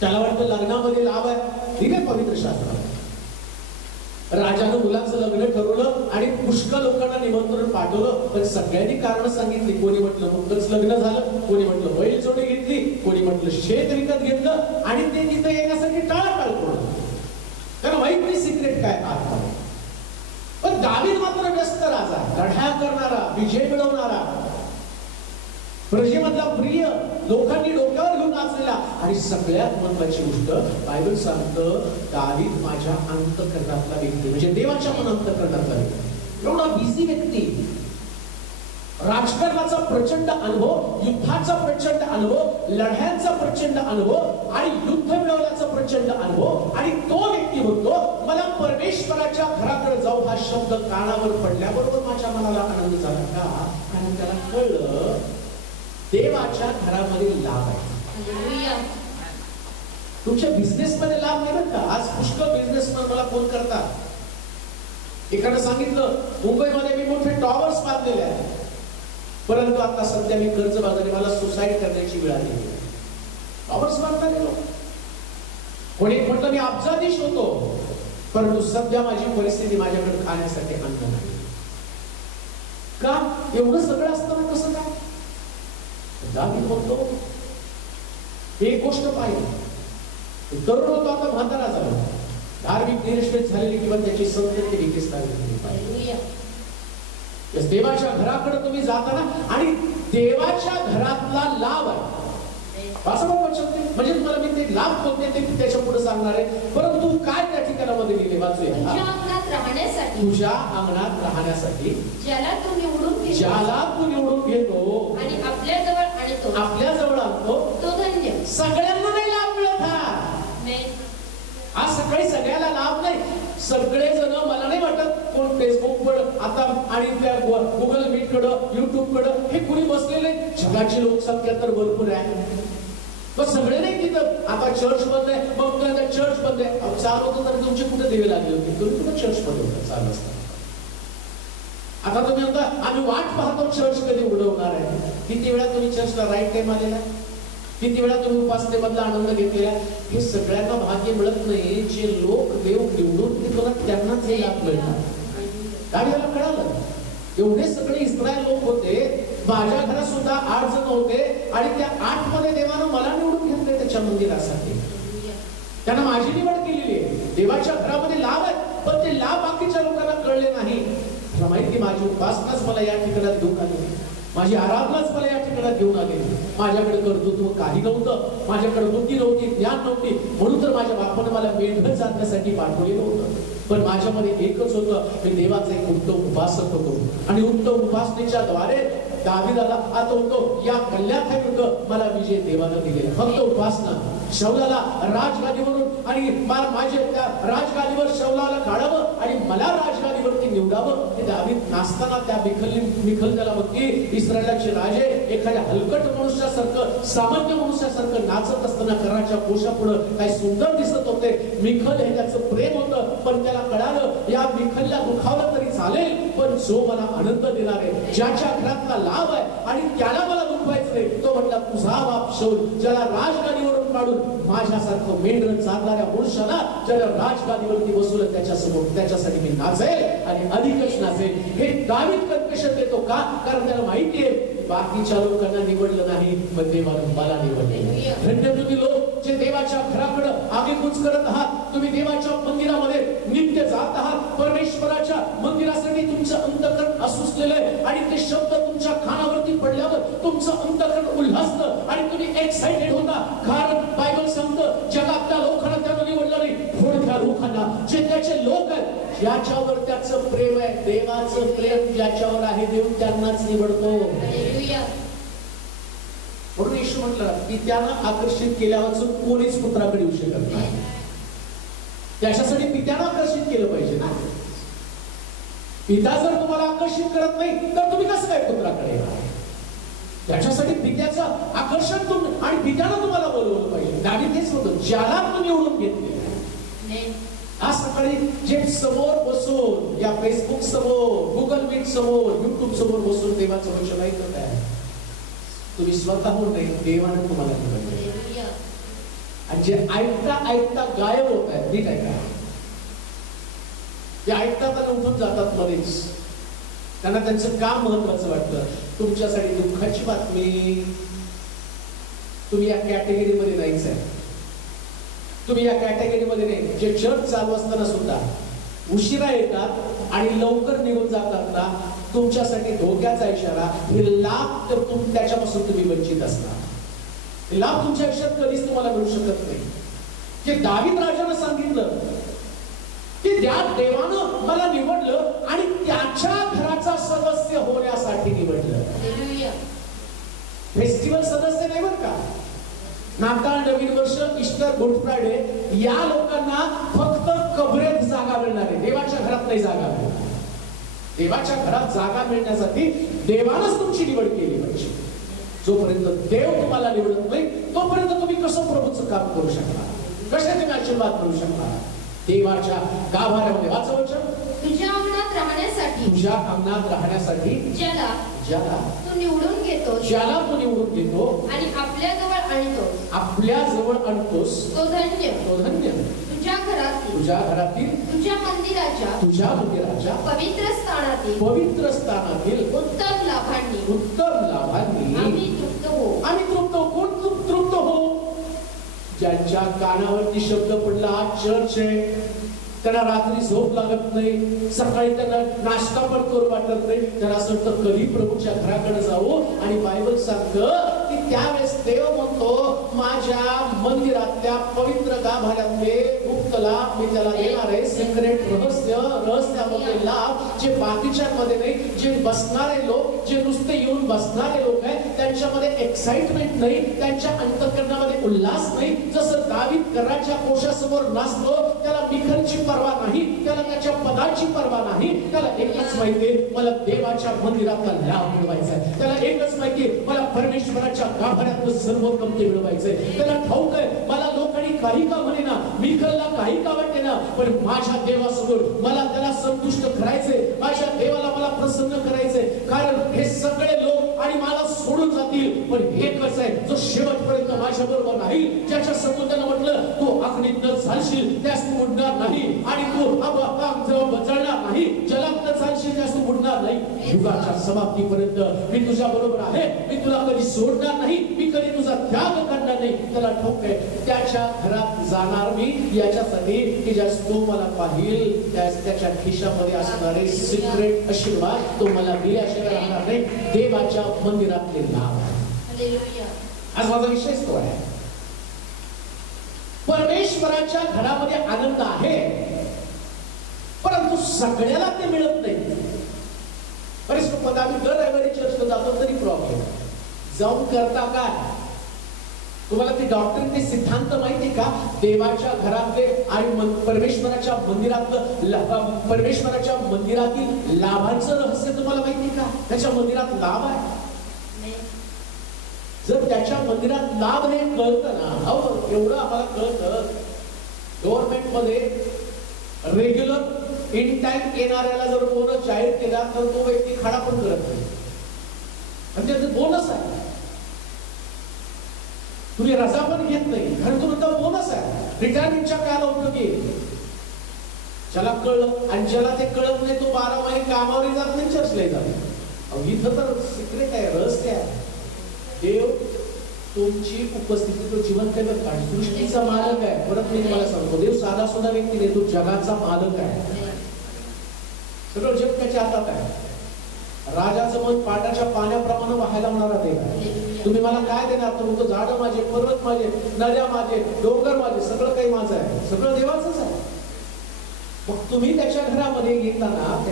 त्याला वाटतं लग्नामध्ये लाभ आहे. ठीक आहे, पवित्र शास्त्रात राजानं मुलाचं लग्न ठरवलं आणि पुष्कळ लोकांना निमंत्रण पाठवलं, पण सगळ्यांनी कारण सांगितली. कोणी म्हटलं नुकतंच लग्न झालं, कोणी म्हटलं बैलजोडी घेतली, कोणी म्हटलं शेत विकत घेतलं, आणि ते तिथे येण्यासाठी टाळाटाळ करून. कारण माहित नाही सिक्रेट काय आतमध्ये. पण दावीद मात्र व्यस्त राजा, लढ्या करणारा, विजय मिळवणारा, प्रजेमधला प्रिय, लोकांनी डोक्यावर घेऊन नाचलेला. आणि सगळ्यात महत्वाची गोष्ट बायबल सांगतं, दावीद माझ्या अंतःकरणातला व्यक्ती, म्हणजे देवाच्या मन अंतःकरणातला व्यक्ती. एवढा बिझी व्यक्ती, राजकारणाचा प्रचंड अनुभव, युद्धाचा प्रचंड अनुभव, लढ्यांचा प्रचंड अनुभव आणि युद्ध मिळवण्याचा प्रचंड अनुभव. आणि तो व्यक्ती म्हणतो, मला परमेश्वराच्या घराकडे जाऊ हा शब्द कानावर पडल्याबरोबर माझ्या मनाला आनंद झाला. का? कारण त्याला कळलं देवाच्या घरामध्ये लाभ आहे. तुमच्या बिझनेस मध्ये लाभ नाही बरं का. आज पुष्कळ बिझनेसमॅन मला फोन करतात. एकानं सांगितलं, मुंबईमध्ये मी मोठे टॉवर्स बांधलेले आहेत, परंतु आता सध्या मी कर्जबाजारी, मला सुसाईड करण्याची वेळ आली. टॉवर्स बांधता गेलो. कोणी म्हटलं मी अब्जाधीश होतो, परंतु सध्या माझी परिस्थिती, माझ्याकडे खाण्यासाठी अन्न नाही. का? एवढं सगळं असताना कसं काय? दावीद म्हणतो, एक गोष्ट पाहिजे, तरुण होतो आता म्हातारा झाला, धार्मिक निरश्चित झालेली किंवा त्याची संतती विकसित झालेली. देवाच्या घराकडे तुम्ही जाताना, आणि देवाच्या घरातला लाभ आहे असं म्हणजे तुम्हाला मी ते लाभ कोणते ते त्याच्या पुढे सांगणार आहे. परंतु काय त्या ठिकाणामध्ये लिहिले? वाचूया. तुझ्या अंगणात राहण्यासाठी, तुझ्या अंगणात राहण्यासाठी, ज्याला तू निवडून घेतो, ज्याला तू निवडून घेतो आणि आपल्याजवळ आणतो, आपल्याजवळ आणतो, तो धन्य. सगळ्यांना नाही लाभ मिळत हा. आज सकाळी सगळ्याला लाभ नाही. सगळेजण, मला नाही वाटत कोण फेसबुक कडं आता आणि त्या गुगल मीट कडं, युट्यूब कडं हे कुणी बसलेले. जगाची लोकसंख्या तर भरपूर आहे, पण सगळे नाही तिथं. आता चर्च बंद आहे, मग चर्च बंद आहे. चालू होतं तर तुमचे कुठे देवे लागले होते, तुम्ही कुठे चर्च बंद होतं चालू असतात. आता तुम्ही म्हणता आम्ही वाट पाहतो चर्च कधी उडवणार आहे. किती वेळा तुम्ही चर्चला राईट टाइम आलेला, किती वेळा तुम्ही उपासनेमधला आनंद घेतलेला. हे सगळ्यांना भाग्य मिळत नाही. जे लोक देव निवडून घेतात त्यांनाच हे लाभ मिळतात. दावीदाला कळालं, एवढे सगळे इस्रायल लोक होते, माझ्या घरात सुद्धा 8 जण होते, आणि त्या 8 मध्ये देवानं मला निवडून घेतले त्याच्या मंदिरासाठी. त्यांना माझी निवड केलेली आहे. देवाच्या घरामध्ये लाभ आहे, पण ते लाभ बाकीच्या लोकांना कळले नाही. तुला माहिती, माझी उपासनाच मला या ठिकाणात घेऊन आली, माझी आराधनाच मला या ठिकाणात घेऊन आली. माझ्याकडे कर्तृत्व काही नव्हतं, माझ्याकडे बुद्धी नव्हती, ज्ञान नव्हती, म्हणून तर माझ्या बापानं मला मेंढर जाण्यासाठी पाठवलेलं होतं. पण माझ्यामध्ये एकच होतं, मी देवाचा एक उत्तम उपासक होतो. आणि उत्तम उपासनेच्या द्वारे दाविदाला आता होतो या कल्ल्यात मला विजय देवानं दिले. फक्त उपासना. शौलाला राजगादीवरून आणि माझे त्या राजगादीवर शौलाला काढावं आणि मला राजगादीवरती निवडावं, हे दावीद नाचताना त्या मिखल त्याला म्हणते, इस्रायलाचे राजे एखाद्या हलकट मनुष्यासारखं, सामान्य मनुष्यासारखं नाचत असताना घराच्या कोशापुढं काय सुंदर दिसत होते. मिखल हे त्याचं प्रेम होतं, पण त्याला कळालं या मिखलला दुखावलं तरी चालेल, पण जो मला आनंद देणार आहे, ज्याच्या घरातला लाभ आहे आणि त्याला मला दुखवायचं नाही, तो म्हटला तुझा बाप शौल, ज्याला राजगादीवरून काढून माझ्यासारखं मेंढर चालणाऱ्या पुरुषाला ज्याला राजगादीवरती बसवलं त्याच्यासमोर, त्याच्यासाठी मी नाचेल आणि अधिकच नाचेल. हे दावीद कन्फेशन देतो का? कारण त्याला माहितीये बाकीच्या लोकांना निवडलं नाही, पण देवानं मला निवडले. धन्य तुम्ही लोक जे देवाच्या घराकडे आगेकूच करत आहात, तुम्ही देवाच्या मंदिरामध्ये नित्य जात आहात, परमेश्वराच्या मंदिरासाठी तुमचं अंतःकरण असुसलेलं आहे आणि ते शब्द तुमच्या कानावरती पडल्यावर तुमचं अंतःकरण उल्हासतं आणि तुम्ही एक्साइटेड होता. कारण बायबल सांगतं जगातल्या लोकांना त्यानं निवडलं नाही, थोडक्या लोकांना, जे त्याचे लोक आहेत, ज्याच्यावर त्याचं प्रेम आहे, देवाचं प्रेम ज्याच्यावर आहे, देव त्यांनाच निवडतो. म्हणून येशू म्हटलं की त्यानं आकर्षित केल्यावर कोणीच पुत्राकडे येऊ शकत नाही. त्याच्यासाठी पित्यानं आकर्षित केलं पाहिजे ना. पिता जर तुम्हाला आकर्षित करत नाही तर तुम्ही कसं काय पुत्राकडे? त्याच्यासाठी पित्याचं आकर्षण आणि पित्यानं तुम्हाला बोलवलं पाहिजे. दावीद तेच होतं, ज्याला तुम्ही निवडून घेतले. आज सकाळी जे समोर बसून या फेसबुक समोर, गुगल मीट समोर, युट्यूब समोर बसून देवाचं वचन ऐकत आहे, तुम्ही स्वतःहून नाही, देवानं तुम्हाला निवडले. आणि जे ऐकता ऐकता गायब होत आहेत, नीट ऐका, जे ऐकतात आणि उठून जातात मध्येच, त्यांना त्यांचं काम महत्वाचं वाटतं. तुमच्यासाठी दुःखाची बातमी, तुम्ही या कॅटेगरीमध्ये नाहीच आहे. तुम्ही या कॅटेगरीमध्ये नाही जे चर्च चालू असताना सुद्धा उशिरा येतात आणि लवकर निघून जातात ना, तुमच्यासाठी धोक्याचा इशारा. हे लाभ तर त्याच्यापासून तुम्ही वंचित असणार. हे लाभ तुमच्या आयुष्यात कधीच तुम्हाला मिळू शकत नाही. जे दावीद राजानं सांगितलं की त्या देवानं मला निवडलं आणि त्याच्या घराचा सदस्य होण्यासाठी निवडलं. फेस्टिवल सदस्य नाही बरं का. नाताळ, नवीन वर्ष, ईस्टर, गुड फ्रायडे या लोकांना फक्त कबरेत जागा मिळणार आहे, देवाच्या घरात नाही जागा मिळणार. देवाच्या घरात जागा मिळण्यासाठी देवानंच तुमची निवड केली पाहिजे. जोपर्यंत देव तुम्हाला निवडत नाही तोपर्यंत तुम्ही कसं प्रभूचं काम करू शकणार, कसे तुम्ही आशीर्वाद करू शकणार? देवाच्या गाभाऱ्यामध्ये वाचा वचन, तुझ्या अंगणात राहण्यासाठी, तुझ्या अंगणात राहण्यासाठी ज्याला ज्याला तू निवडून घेतोस, ज्याला तू निवडून घेतो आणि आपल्या जवळ आणतोस, आपल्या जवळ आणतोस, तो धन्य. तो धन्य. तुझ्या घरातील, तुझ्या घरातील, तुझ्या मंदिराच्या, तुझया मंदिराच्या पवित्र स्थानातील, पवित्र स्थानातील उत्तम लाभांनी, उत्तम लाभांनी आम्ही तृप्त हो. आम्ही तृप्त हो. कोण तृप्त हो? ज्यांच्या कानावरती शब्द पडला आज चर्च आहे, त्यांना रात्री झोप लागत नाही, सकाळी त्यांना नाश्ता पण करू वाटत नाही, त्यांना असं वाटतं कधी प्रभूच्या घराकडे जाऊ. आणि बायबल सांगतं की त्यावेळेस देव म्हणतो माझ्या मंदिरातल्या पवित्र गाभाऱ्यातले गुप्त लाभ मी त्याला देणार आहे. सिक्रेट रहस्यामध्ये लाभ जे बाकीच्यांमध्ये नाही. जे बसणारे लोक, जे नुसते येऊन बसणारे लोक आहेत त्यांच्यामध्ये एक्साइटमेंट नाही, त्यांच्या अंतःकरणामध्ये उल्हास नाही. जसं दावीद घराच्या कोशासमोर नाचतो, त्याला मिखलची परवा नाही, त्याला त्याच्या पदाची परवा नाही. त्याला एकच माहितीये मला देवाच्या मंदिरातला लाभ मिळवायचा आहे. त्याला एकच माहितीये मला परमेश्वराच्या गाभाऱ्यातलं सर्वोत्तम ते मिळवायचंय. त्याला ठाऊक आहे मला लोकांनी काही का म्हणेना, मिखलला काही का वाटते ना, पण माझ्या देवासमोर मला त्याला संतुष्ट करायचंय, माझ्या देवाला मला प्रसन्न करायचंय. कारण हे सगळे लोक आणि मला सोडून जातील, पण एकच आहे जो शेवटपर्यंत माझ्या बरोबर राहील. ज्याच्या समोर त्यानं म्हटलं तू अग्नीत चालशील त्यास तू उडणार नाही आणि तू जळणार नाही, जलात चालशील त्यास तू उडणार नाही. युगाच्या समाप्तीपर्यंत मी तुझ्या बरोबर आहे, मी तुला कधी सोडणार नाही, मी कधी तुझा त्याग करणार नाही, त्याला ठाऊक आहे त्याच्या घरात जाणार मी याच्यासाठी की ज्यास तो मला पाहिल त्याच्या खिशामध्ये असणारे सिक्रेट आशीर्वाद तो मला दिल्याशिवाय राहणार नाही. देवाच्या मंदिरातले लाभ. हालेलुया. आज माझा विषयच तो आहे. परमेश्वराच्या घरामध्ये आनंद आहे, परंतु सगळ्याला ते मिळत नाही. बरेच लोक आम्ही दर रविवारी चर्चला जातो तरी प्रॉब्लेम. जाऊन करता काय? तुम्हाला ते डॉक्टर ते सिद्धांत माहिती का? देवाच्या घरातले आणि परमेश्वराच्या मंदिरातील लाभांचं रहस्य तुम्हाला माहिती का? त्याच्या मंदिरात लाभ आहे. जर त्याच्या मंदिरात लाभ हे कळतं ना, अहो एवढं आम्हाला कळतं, गव्हर्नमेंट मध्ये रेग्युलर इन टाइम येणाऱ्याला जर बोनस जाहीर केला तर तो व्यक्ती खडा पण करत नाही. म्हणजे ते बोनस आहे, तुम्ही रजा पण घेत नाही कारण तो म्हणतो बोनस आहे, रिटायरमेंटच्या काळाला उपयोगी. ज्याला कळलं आणि ज्याला ते कळत नाही तो 12 महिने कामावर जात नाही, चर्चला जात. इथं तर सिक्रेट आहे, रहस्य आहे. देव तुमची उपस्थिती तो जिवंत आहे, सृष्टीचा मालक आहे. परत मी तुम्हाला सांगतो, देव साधा सुद्धा व्यक्ती नाही, तो जगाचा मालक आहे. सगळं जग त्याच्या हातात आहे. राजाचं मन पाटाच्या पाण्याप्रमाणे वाहायला होणारा देव आहे. तुम्ही मला काय देणार? तर म्हणतो झाडं माझे, पर्वत माझे, नद्या माझे, डोंगर माझे, सगळं काही माझं आहे, सगळं देवाचंच आहे. मग तुम्ही त्याच्या घरामध्ये येताना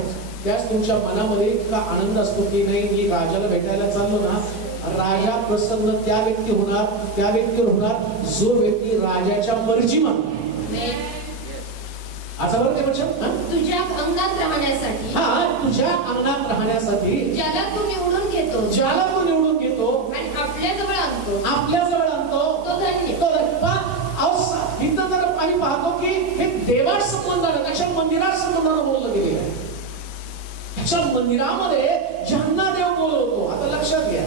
त्याच तुमच्या मनामध्ये इतका आनंद असतो की नाही, मी राजाला भेटायला चाललो ना, राजा प्रसन्न त्या व्यक्तीवर होणार जो व्यक्ती राजाच्या मर्जी मानतो. आता बरं ते वचन तुझ्या अंगात राहण्यासाठी, तुझ्या अंगात राहण्यासाठी ज्याला तू निवडून घेतो आणि आपल्याजवळ आणतो तो धन्य. इथं जर आम्ही पाहतो की हे देवा संबंधानं, त्याच्या मंदिरात संबंधानं बोललं गेले आहे. त्याच्या मंदिरामध्ये ज्यांना देव बोलवतो. आता लक्षात घ्या,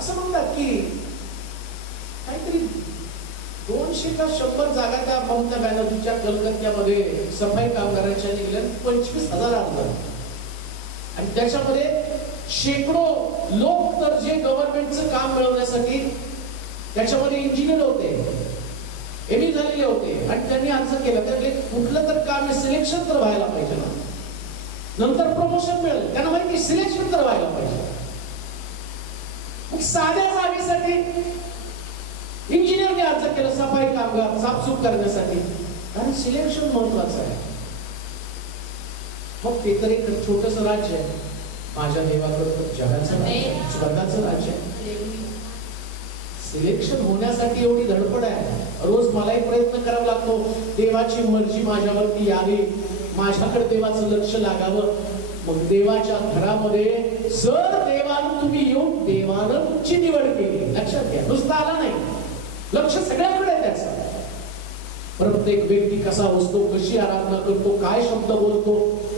असं म्हणतात की काहीतरी 200 का 100 जागा त्या ममता बॅनर्जीच्या कलकत्त्यामध्ये सफाई कामगारांच्या निघल्या, 25,000 अर्ज. आणि त्याच्यामध्ये शेकडो लोक तर जे गव्हर्नमेंटचं काम मिळवण्यासाठी त्याच्यामध्ये इंजिनियर होते, एमई झालेले होते आणि त्यांनी अर्ज केला. त्यातले कुठलं तर काम सिलेक्शन तर व्हायला पाहिजे ना, नंतर प्रमोशन मिळेल. त्यांना माहिती सिलेक्शन तर व्हायला पाहिजे. साध्या जागेसाठी इंजिनियरने अर्ज केला, सफाई कामगार साफसूफ करण्यासाठी, कारण सिलेक्शन महत्वाचं आहे. मग ते तर एक छोटस राज्य आहे. माझ्या देवाकडं जगाचं स्वर्गाचं राज्य आहे. सिलेक्शन होण्यासाठी एवढी धडपड आहे. रोज मलाही प्रयत्न करावा लागतो, देवाची मर्जी माझ्यावरती यावी, माझ्याकडे देवाचं लक्ष लागावं. मग देवाच्या घरामध्ये जर देवानं तुम्ही येऊन देवानं तुमची निवड केली, लक्षात घ्या, नुसता आला नाही, लक्ष सगळ्याकडे आहे त्याचं. प्रत्येक व्यक्ती कसा बसतो, कशी आराधना करतो, काय शब्द बोलतो,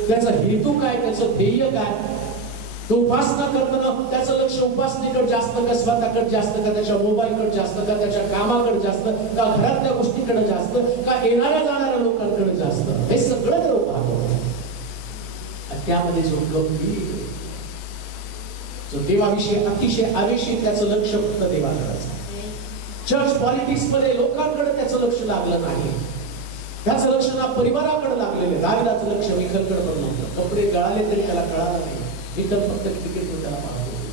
त्याचा हेतू काय, त्याचं ध्येय काय. तो उपासना करताना त्याचं लक्ष उपासनेकडे जास्त का, स्वतःकडे जास्त का, त्याच्या मोबाईलकडे जास्त का, त्याच्या कामाकडे जास्त का, घरातल्या गोष्टीकडे जास्त का, येणाऱ्या जाणाऱ्या लोकांकडे जास्त, हे सगळं देव पाहतो. त्यामध्ये जो गंभीर, जो देवाविषयी अतिशय आवेशी, त्याचं लक्ष फक्त देवाकडे. चर्च पॉलिटिक्स मध्ये लोकांकडे त्याचं लक्ष लागलं नाही. त्याचं लक्ष ना परिवाराकडे लागलेलं. दाविदाचं लक्ष मिखलकडे पण नव्हतं. कपडे गळाले तरी त्याला कळालं नाही. मिखल फक्त क्रिकेट त्याला पाहत होते.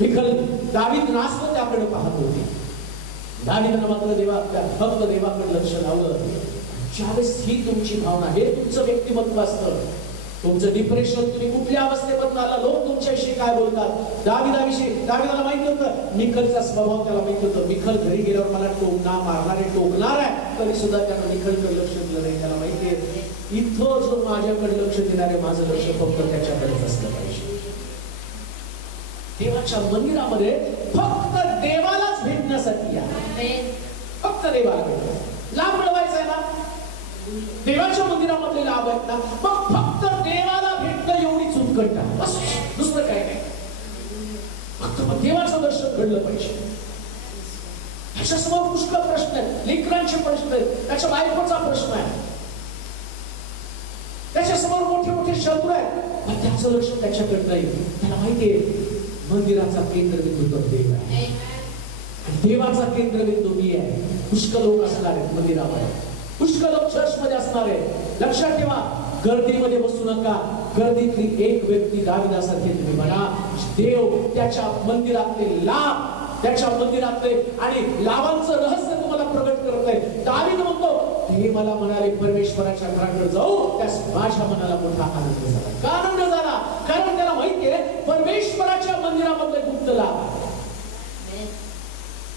मिखल दावीद नासलं त्याकडे पाहत होते. दाविदानं मात्र फक्त देवाकडे लक्ष लावलं. ज्यावेळेस ही तुमची भावना, हे तुमचं व्यक्तिमत्व असतं, तुमचं डिप्रेशन, तुम्ही कुठल्या अवस्थेमधून आला, लोक तुमच्याविषयी काय बोलतात. दाविदाला माहिती होतं, मिखलचा स्वभाव त्याला माहिती होतं. मिखल घरी गेल्यावर मला टोकणार आहे, तरी सुद्धा त्यानं मिखलकडे लक्ष दिलं नाही. त्याला माहिती आहे, इथं जो माझ्याकडे लक्ष देणारे, माझं लक्ष फक्त त्याच्याकडेच असलं पाहिजे. देवाच्या मंदिरामध्ये फक्त देवालाच भेटण्यासाठी या, फक्त देवाला भेटण्यासाठी. लाभ मिळवायचा आहे ना, देवाच्या मंदिरामधले लाभ आहेत ना, मग फक्त देवाला भेटणं एवढीच उत्कंठा, बस, दुसरं काय नाही. फक्त देवाचं दर्शन घडलं पाहिजे. त्याच्यासमोर पुष्कळ प्रश्न आहेत, लेकरांचे प्रश्न आहेत, त्याच्या बायकोचा प्रश्न आहे, त्याच्यासमोर मोठे मोठे शत्रू आहेत, पण त्याचं लक्ष त्याच्याकडे नाही. त्याला माहितीये मंदिराचा केंद्रबिंदू तो देव आहे. देवाचा केंद्रबिंदू मी आहे. पुष्कळ लोक असणार आहेत मंदिरामध्ये, पुष्कळ लोक चर्च मध्ये असणार आहेत. लक्षात ठेवा, गर्दीमध्ये बसू नका. गर्दीतली एक व्यक्ती दाविदासारखी तुम्ही म्हणा. देव त्याच्या मंदिरातले लाभ, त्याच्या मंदिरातले आणि लाभांचं रहस्य तुम्हाला प्रगट करत आहे. दावीद म्हणतो, हे मला म्हणाले परमेश्वराच्या घराकडे जाऊ, त्यास माझ्या मनाला मोठा आनंद झाला. का आनंद झाला? कारण त्याला माहितीये परमेश्वराच्या मंदिरामधले गुप्त लाभ,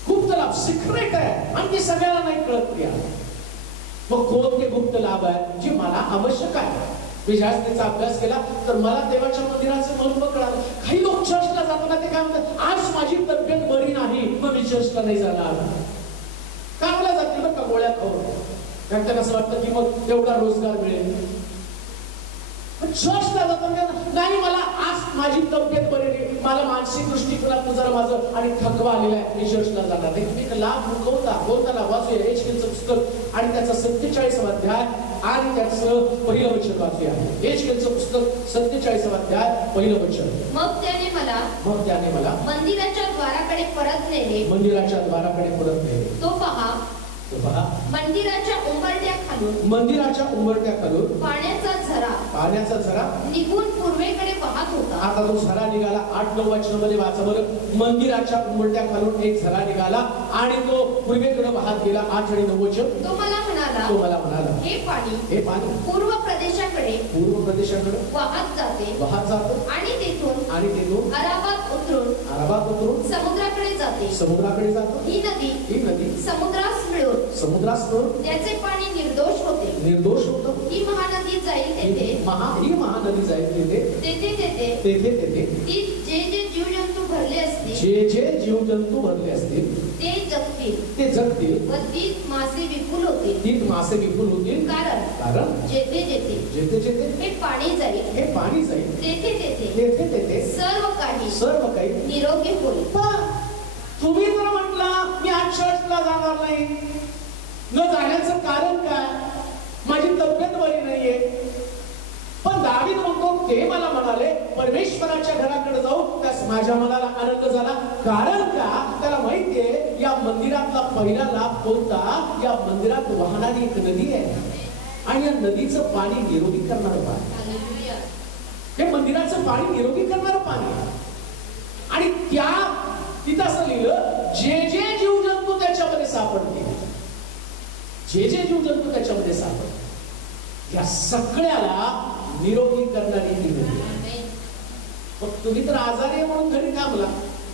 गुप्त लाभ सिक्रेट आहे आणि ते सगळ्याला नाही कळत. या मग कोणते गुप्त लाभ आहे जे मला आवश्यक आहे? मी ज्यावेळेस त्याचा अभ्यास केला तर मला देवाच्या मंदिराचं महत्व कळालं. काही लोक चर्चला जाताना ते काय म्हणतात, आज माझी तब्येत बरी नाही मग मी चर्चला नाही जाणार. कामाला जाते बरं का गोळ्या खाऊन, कारण त्यांना असं वाटतं की मग तेवढा रोजगार मिळेल. चर्चला जाताना नाही, मला आज माझी तब्येत बरी नाही, मला मानसिक दृष्टिकोनातून जरा माझं आणि थकवा आलेला आहे, मी चर्चला जाणार नाही. तुम्ही लाभ कोणता लाभ वाचूया एचकेलचं पुस्तक आणि त्याचा 47वा अध्याय आणि त्याचं पहिलं वचन वाचूया. एचकेलचं पुस्तक 47वा अध्याय पहिलं वचन. मग त्याने मला मंदिराच्या द्वाराकडे परत नेले. मंदिराच्या द्वाराकडे परत नेले. तो पहा मंदिराच्या उंबरट्या खालून पाण्याचा झरा निघून पूर्वेकडे वाहत होता. आता तो झरा निघाला. 8-9 वचनामध्ये वाचा बरं. मंदिराच्या उंबरट्या खालून एक झरा निघाला आणि तो पूर्वेकडे वाहत गेला. 8 आणि 9 वचन. तो मला म्हणाला, हे पाणी पूर्व प्रदेशाकडे वाहत जाते आणि तेथून अराबात उतरून समुद्राकडे जातो. ही नदी समुद्रास मिळून त्याचे पाणी निर्दोष होते. ही महानदी जाईल तेथे जे जीवजंतू भरले असतील ते जगतील व तीत मासे विपुल होतील. कारण जेथे हे पाणी जाईल तेथे सर्व काही निरोगी होईल. तुम्ही जर म्हटला मी आज चर्चला जाणार नाही, न जाण्याचं कारण काय? माझी तब्येत बरी नाहीये. पण दावीद म्हणतो, ते मला म्हणाले परमेश्वराच्या घराकडे जाऊ, त्यास माझ्या मनाला आनंद झाला. कारण का? त्याला माहितीये या मंदिरातला पहिला लाभ कोणता? या मंदिरात वाहणारी एक नदी आहे आणि या नदीचं पाणी निरोगी करणारं पाणी. हे मंदिराचं पाणी निरोगी करणारं पाणी. आणि त्या तिथं असं लिहिलं, जे जीवजंतू त्याच्यामध्ये सापडतील, या सगळ्याला निरोगी करणारी ही नदी. मग तुम्ही तर आजारी आहे म्हणून घरी थांबला,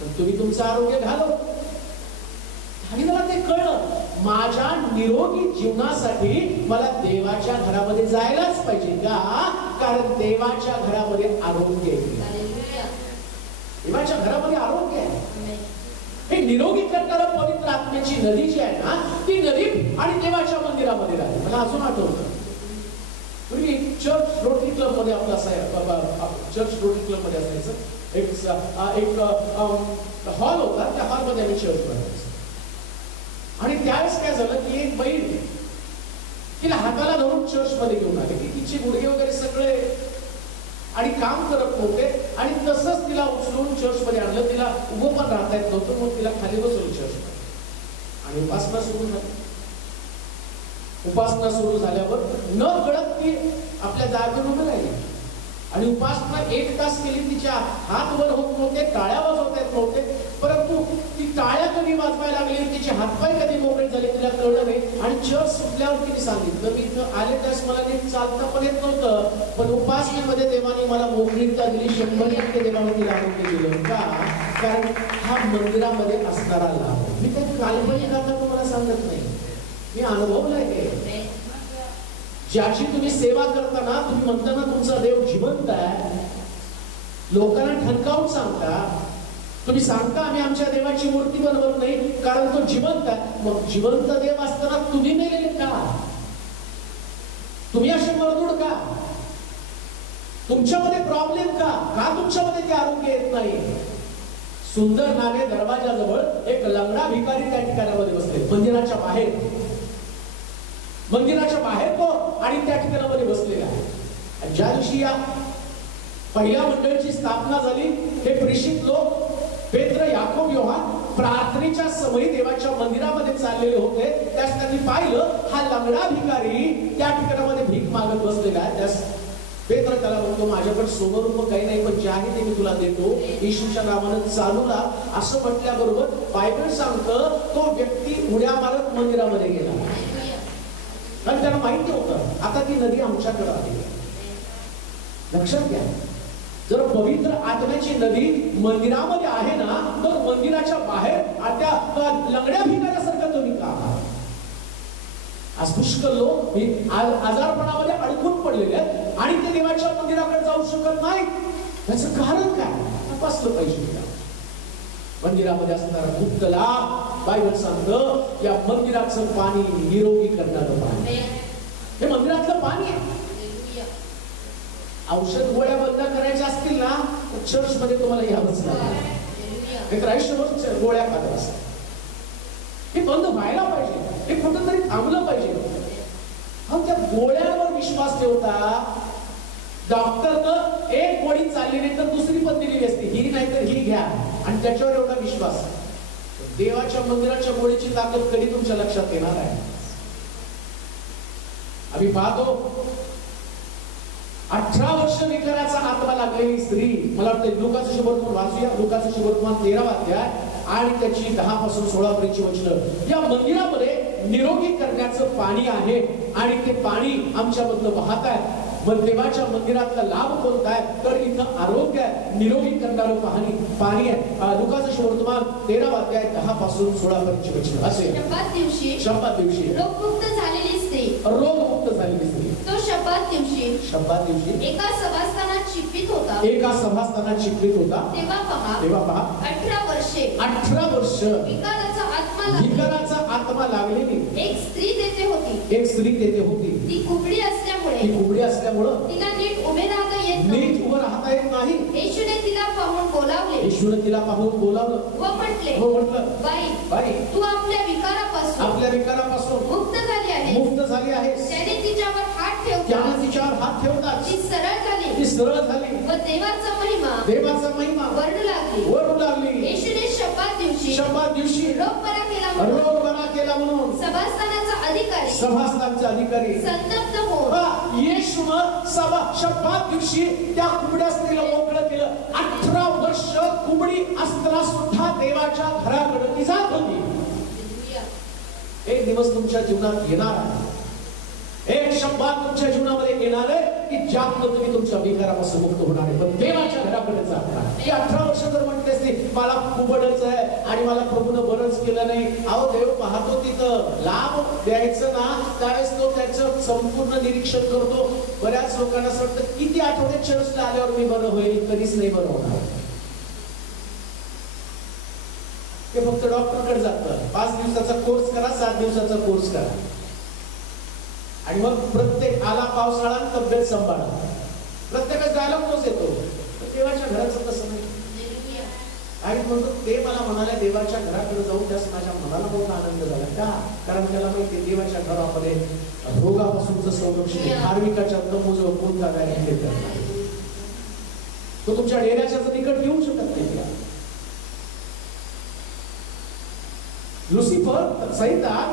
पण तुम्ही तुमचं आरोग्य घालव. आणि मला ते कळलं, माझ्या निरोगी जीवनासाठी मला देवाच्या घरामध्ये जायलाच पाहिजे. का? कारण देवाच्या घरामध्ये आरोग्य आहे. देवाच्या घरामध्ये आरोग्य आहे. हे निरोगी करणारं पवित्र आत्म्याची नदी जी आहे ना, ती नदी आणि देवाच्या मंदिरामध्ये राहते. मला अजून आठवतं, पूर्वी चर्च रोटरी क्लब मध्ये आपलं चर्च रोटरी क्लब मध्ये असायचं एक हॉल होता. त्या हॉलमध्ये आम्ही चर्च बनायचो. आणि त्यावेळेस काय झालं की एक बहीण तिला हाताला धरून चर्च मध्ये घेऊन आले की तिचे गुडघे वगैरे सगळे आणि काम करत नव्हते. आणि तसंच तिला उचलून चर्च मध्ये आणलं. तिला उभं पण राहता येत नव्हतं. मग तिला खाली बसवलं चर्च मध्ये आणि उपासना सुरू झाली. उपासना सुरू झाल्यावर न कळत ती आपल्या जागेवर उभं राहिली आणि उपासना 1 तास केली. तिच्या हात वर होत नव्हते, टाळ्या वाजवता येत नव्हते. परंतु ती टाळ्या कधी वाजवायला लागली, तिचे हातपाय कधी मोकळे झाले तिला कळलं नाही. आणि चर्च सुटल्यावर तिने सांगितलं, मी इथं आले त्यास मला नीट चालता पण येत नव्हतं, पण उपासनेमध्ये देवाने मला मोकळीकता दिली. 100% देवाने तिला आरोग्य दिलं. का? कारण हा मंदिरामध्ये असणारा लाभ. मी काही काल्पनिक आता तुम्हाला सांगत नाही, मी अनुभवलंय. ज्याची तुम्ही सेवा करताना तुम्ही म्हणताना तुमचा देव जिवंत आहे, लोकांना ठणकावून सांगता. तुम्ही सांगता आम्ही आमच्या देवाची मूर्ती बनवत नाही कारण तो जिवंत आहे. मग जिवंत देव असताना तुम्ही मेलेले का? तुम्ही असे मरदूड का? तुमच्यामध्ये प्रॉब्लेम का? का तुमच्यामध्ये ते आरोग्य येत नाही? सुंदर नावे दरवाजाजवळ एक लंगडा भिकारी त्या ठिकाणामध्ये बसले. मंदिराच्या बाहेर तो आणि त्या ठिकाणामध्ये बसलेला आहे. ज्या दिवशी या पहिल्या मंडळीची स्थापना झाली, हे प्रेषित लोक पेत्र, याकोब, योहान प्रार्थनेच्या समयी देवाच्या मंदिरामध्ये चाललेले होते. त्यास त्यांनी पाहिलं हा लंगडा भिकारी त्या ठिकाणामध्ये भीक मागत बसलेला आहे. त्यास पेत्र त्याला म्हणतो, माझ्याकडे सोनं रूप काही नाही, पण जे आहे ते मी तुला देतो, येशूच्या नावानं चालू लाग. असं म्हटल्याबरोबर बायबल सांगतं तो व्यक्ती उड्या मारत मंदिरामध्ये गेला. कारण त्याला माहिती होतं आता ती नदी आमच्याकडे आली. लक्षात घ्या, जर पवित्र आत्म्याची नदी मंदिरामध्ये आहे ना, तर मंदिराच्या बाहेर त्या लंगड्या भिकाऱ्यासारखं तुम्ही का? आज पुष्कळ लोक आजारपणामध्ये अडकून पडलेले आहेत आणि ते देवाच्या मंदिराकडे जाऊ शकत नाही. त्याचं कारण काय? तपासलं पाहिजे. मंदिरामध्ये असणारा गुप्त लाभ बायबल सांगतं या मंदिराचं पाणी निरोगी करणारं पाणी. हे मंदिरातलं पाणी आहे. औषध गोळ्या बंद करायच्या असतील ना तर चर्च मध्ये तुम्हाला यावंच लागेल. आयुष्यभर गोळ्या खात असतात. हे बंद व्हायला पाहिजे. हे कुठंतरी थांबलं पाहिजे. त्या गोळ्यांवर विश्वास ठेवता डॉक्टरनं एक गोळी चालली नाही तर दुसरी पण दिलेली असते, ही नाही तर ही घ्या, आणि त्याच्यावर एवढा विश्वास. देवाच्या मंदिराच्या गोळीची ताकद कधी तुमच्या लक्षात येणार आहे? आम्ही पाहतो 18 वर्ष विकाराचा आत्मा लागलेली स्त्री, मला वाटतं लुकाचं शुभवर्तमान वाचूया. लुकाचं शुभवर्तमान 13वा अध्याय आणि त्याची 10 पासून 16 पर्यंतची वचनं. या मंदिरामध्ये निरोगी करण्याचं पाणी आहे आणि ते पाणी आमच्यामधलं वाहत आहे. मग देवाच्या मंदिरातला लाभ कोणता आहे? तर इथं आरोग्य आहे, निरोगी करणारं पाणी आहे. लुकाचं शुभवर्तमान 13वा अध्याय 10 पासून 16 पर्यंतची वचनं असे. शब्दात दिवशी रोगमुक्त झालेली स्त्री, रोगमुक्त झालेली स्त्री तो शब्दात दिवशी एका सभास्थानात शिकवित होता. तेव्हा पहा 18 वर्ष विकाराचा आत्मा लागलेली एक स्त्री तेथे होती. ती कुबडी असल्यामुळं तिला नीट उभे राहता येत नाही. येशूने तिला पाहून बोलावलं व म्हटले, बाई तू आपल्या विकारापासून मुक्त झाली आहेस. त्याने तिच्यावर हात ठेवतात ती सरळ झाली व देवाचा महिमा वरू लागली. येशूने शब्दात दिवशी रोग बरा केला म्हणून सभास्थानचा अधिकारी संतप्त होऊन येशूनं शब्दात दिवशी त्या कुबड्या स्त्रीला मोकळं केलं. 18 वर्ष कुबडी असताना सुद्धा देवाच्या घराकडे ती जात होती. एक दिवस तुमच्या जीवनात येणार आहे, एक शब्दात तुमच्या जीवनामध्ये येणार आहे की ज्यातनं तुम्ही तुमच्या विकारापासून मुक्त होणार आहे, पण देवाच्या घराकडे जाणार. ती 18 वर्ष जर म्हणते असते मला कुबडच आहे आणि मला प्रभूनं बरंच केलं नाही, अहो देव पाहतो तिथं लाभ द्यायचं ना त्यावेळेस तो त्याचं संपूर्ण निरीक्षण करतो. बऱ्याच लोकांना असं वाटतं किती आठवडे चर्चला आल्यावर मी बरं होईल, कधीच नाही बरं होणार. ते फक्त डॉक्टरकडे जातं, 5 दिवसाचा कोर्स करा, 7 दिवसाचा कोर्स करा आणि मग प्रत्येक आला पावसाळा तब्येत सांभाळा, प्रत्येकाचा डायलॉग तोच येतो. देवाच्या घराचं तसं नाही. आणि म्हणतो ते मला म्हणाले देवाच्या घराकडे जाऊन त्यास माझ्या मनाला मोठा आनंद झाला. का? कारण त्याला माहिती देवाच्या घरामध्ये रोगापासूनचं संरक्षण, धार्मिकाच्या नमूजवळ कोणता काय करणार तो तुमच्या डेऱ्याच्या निकट येऊ शकत नाही. लुसिफर सैतान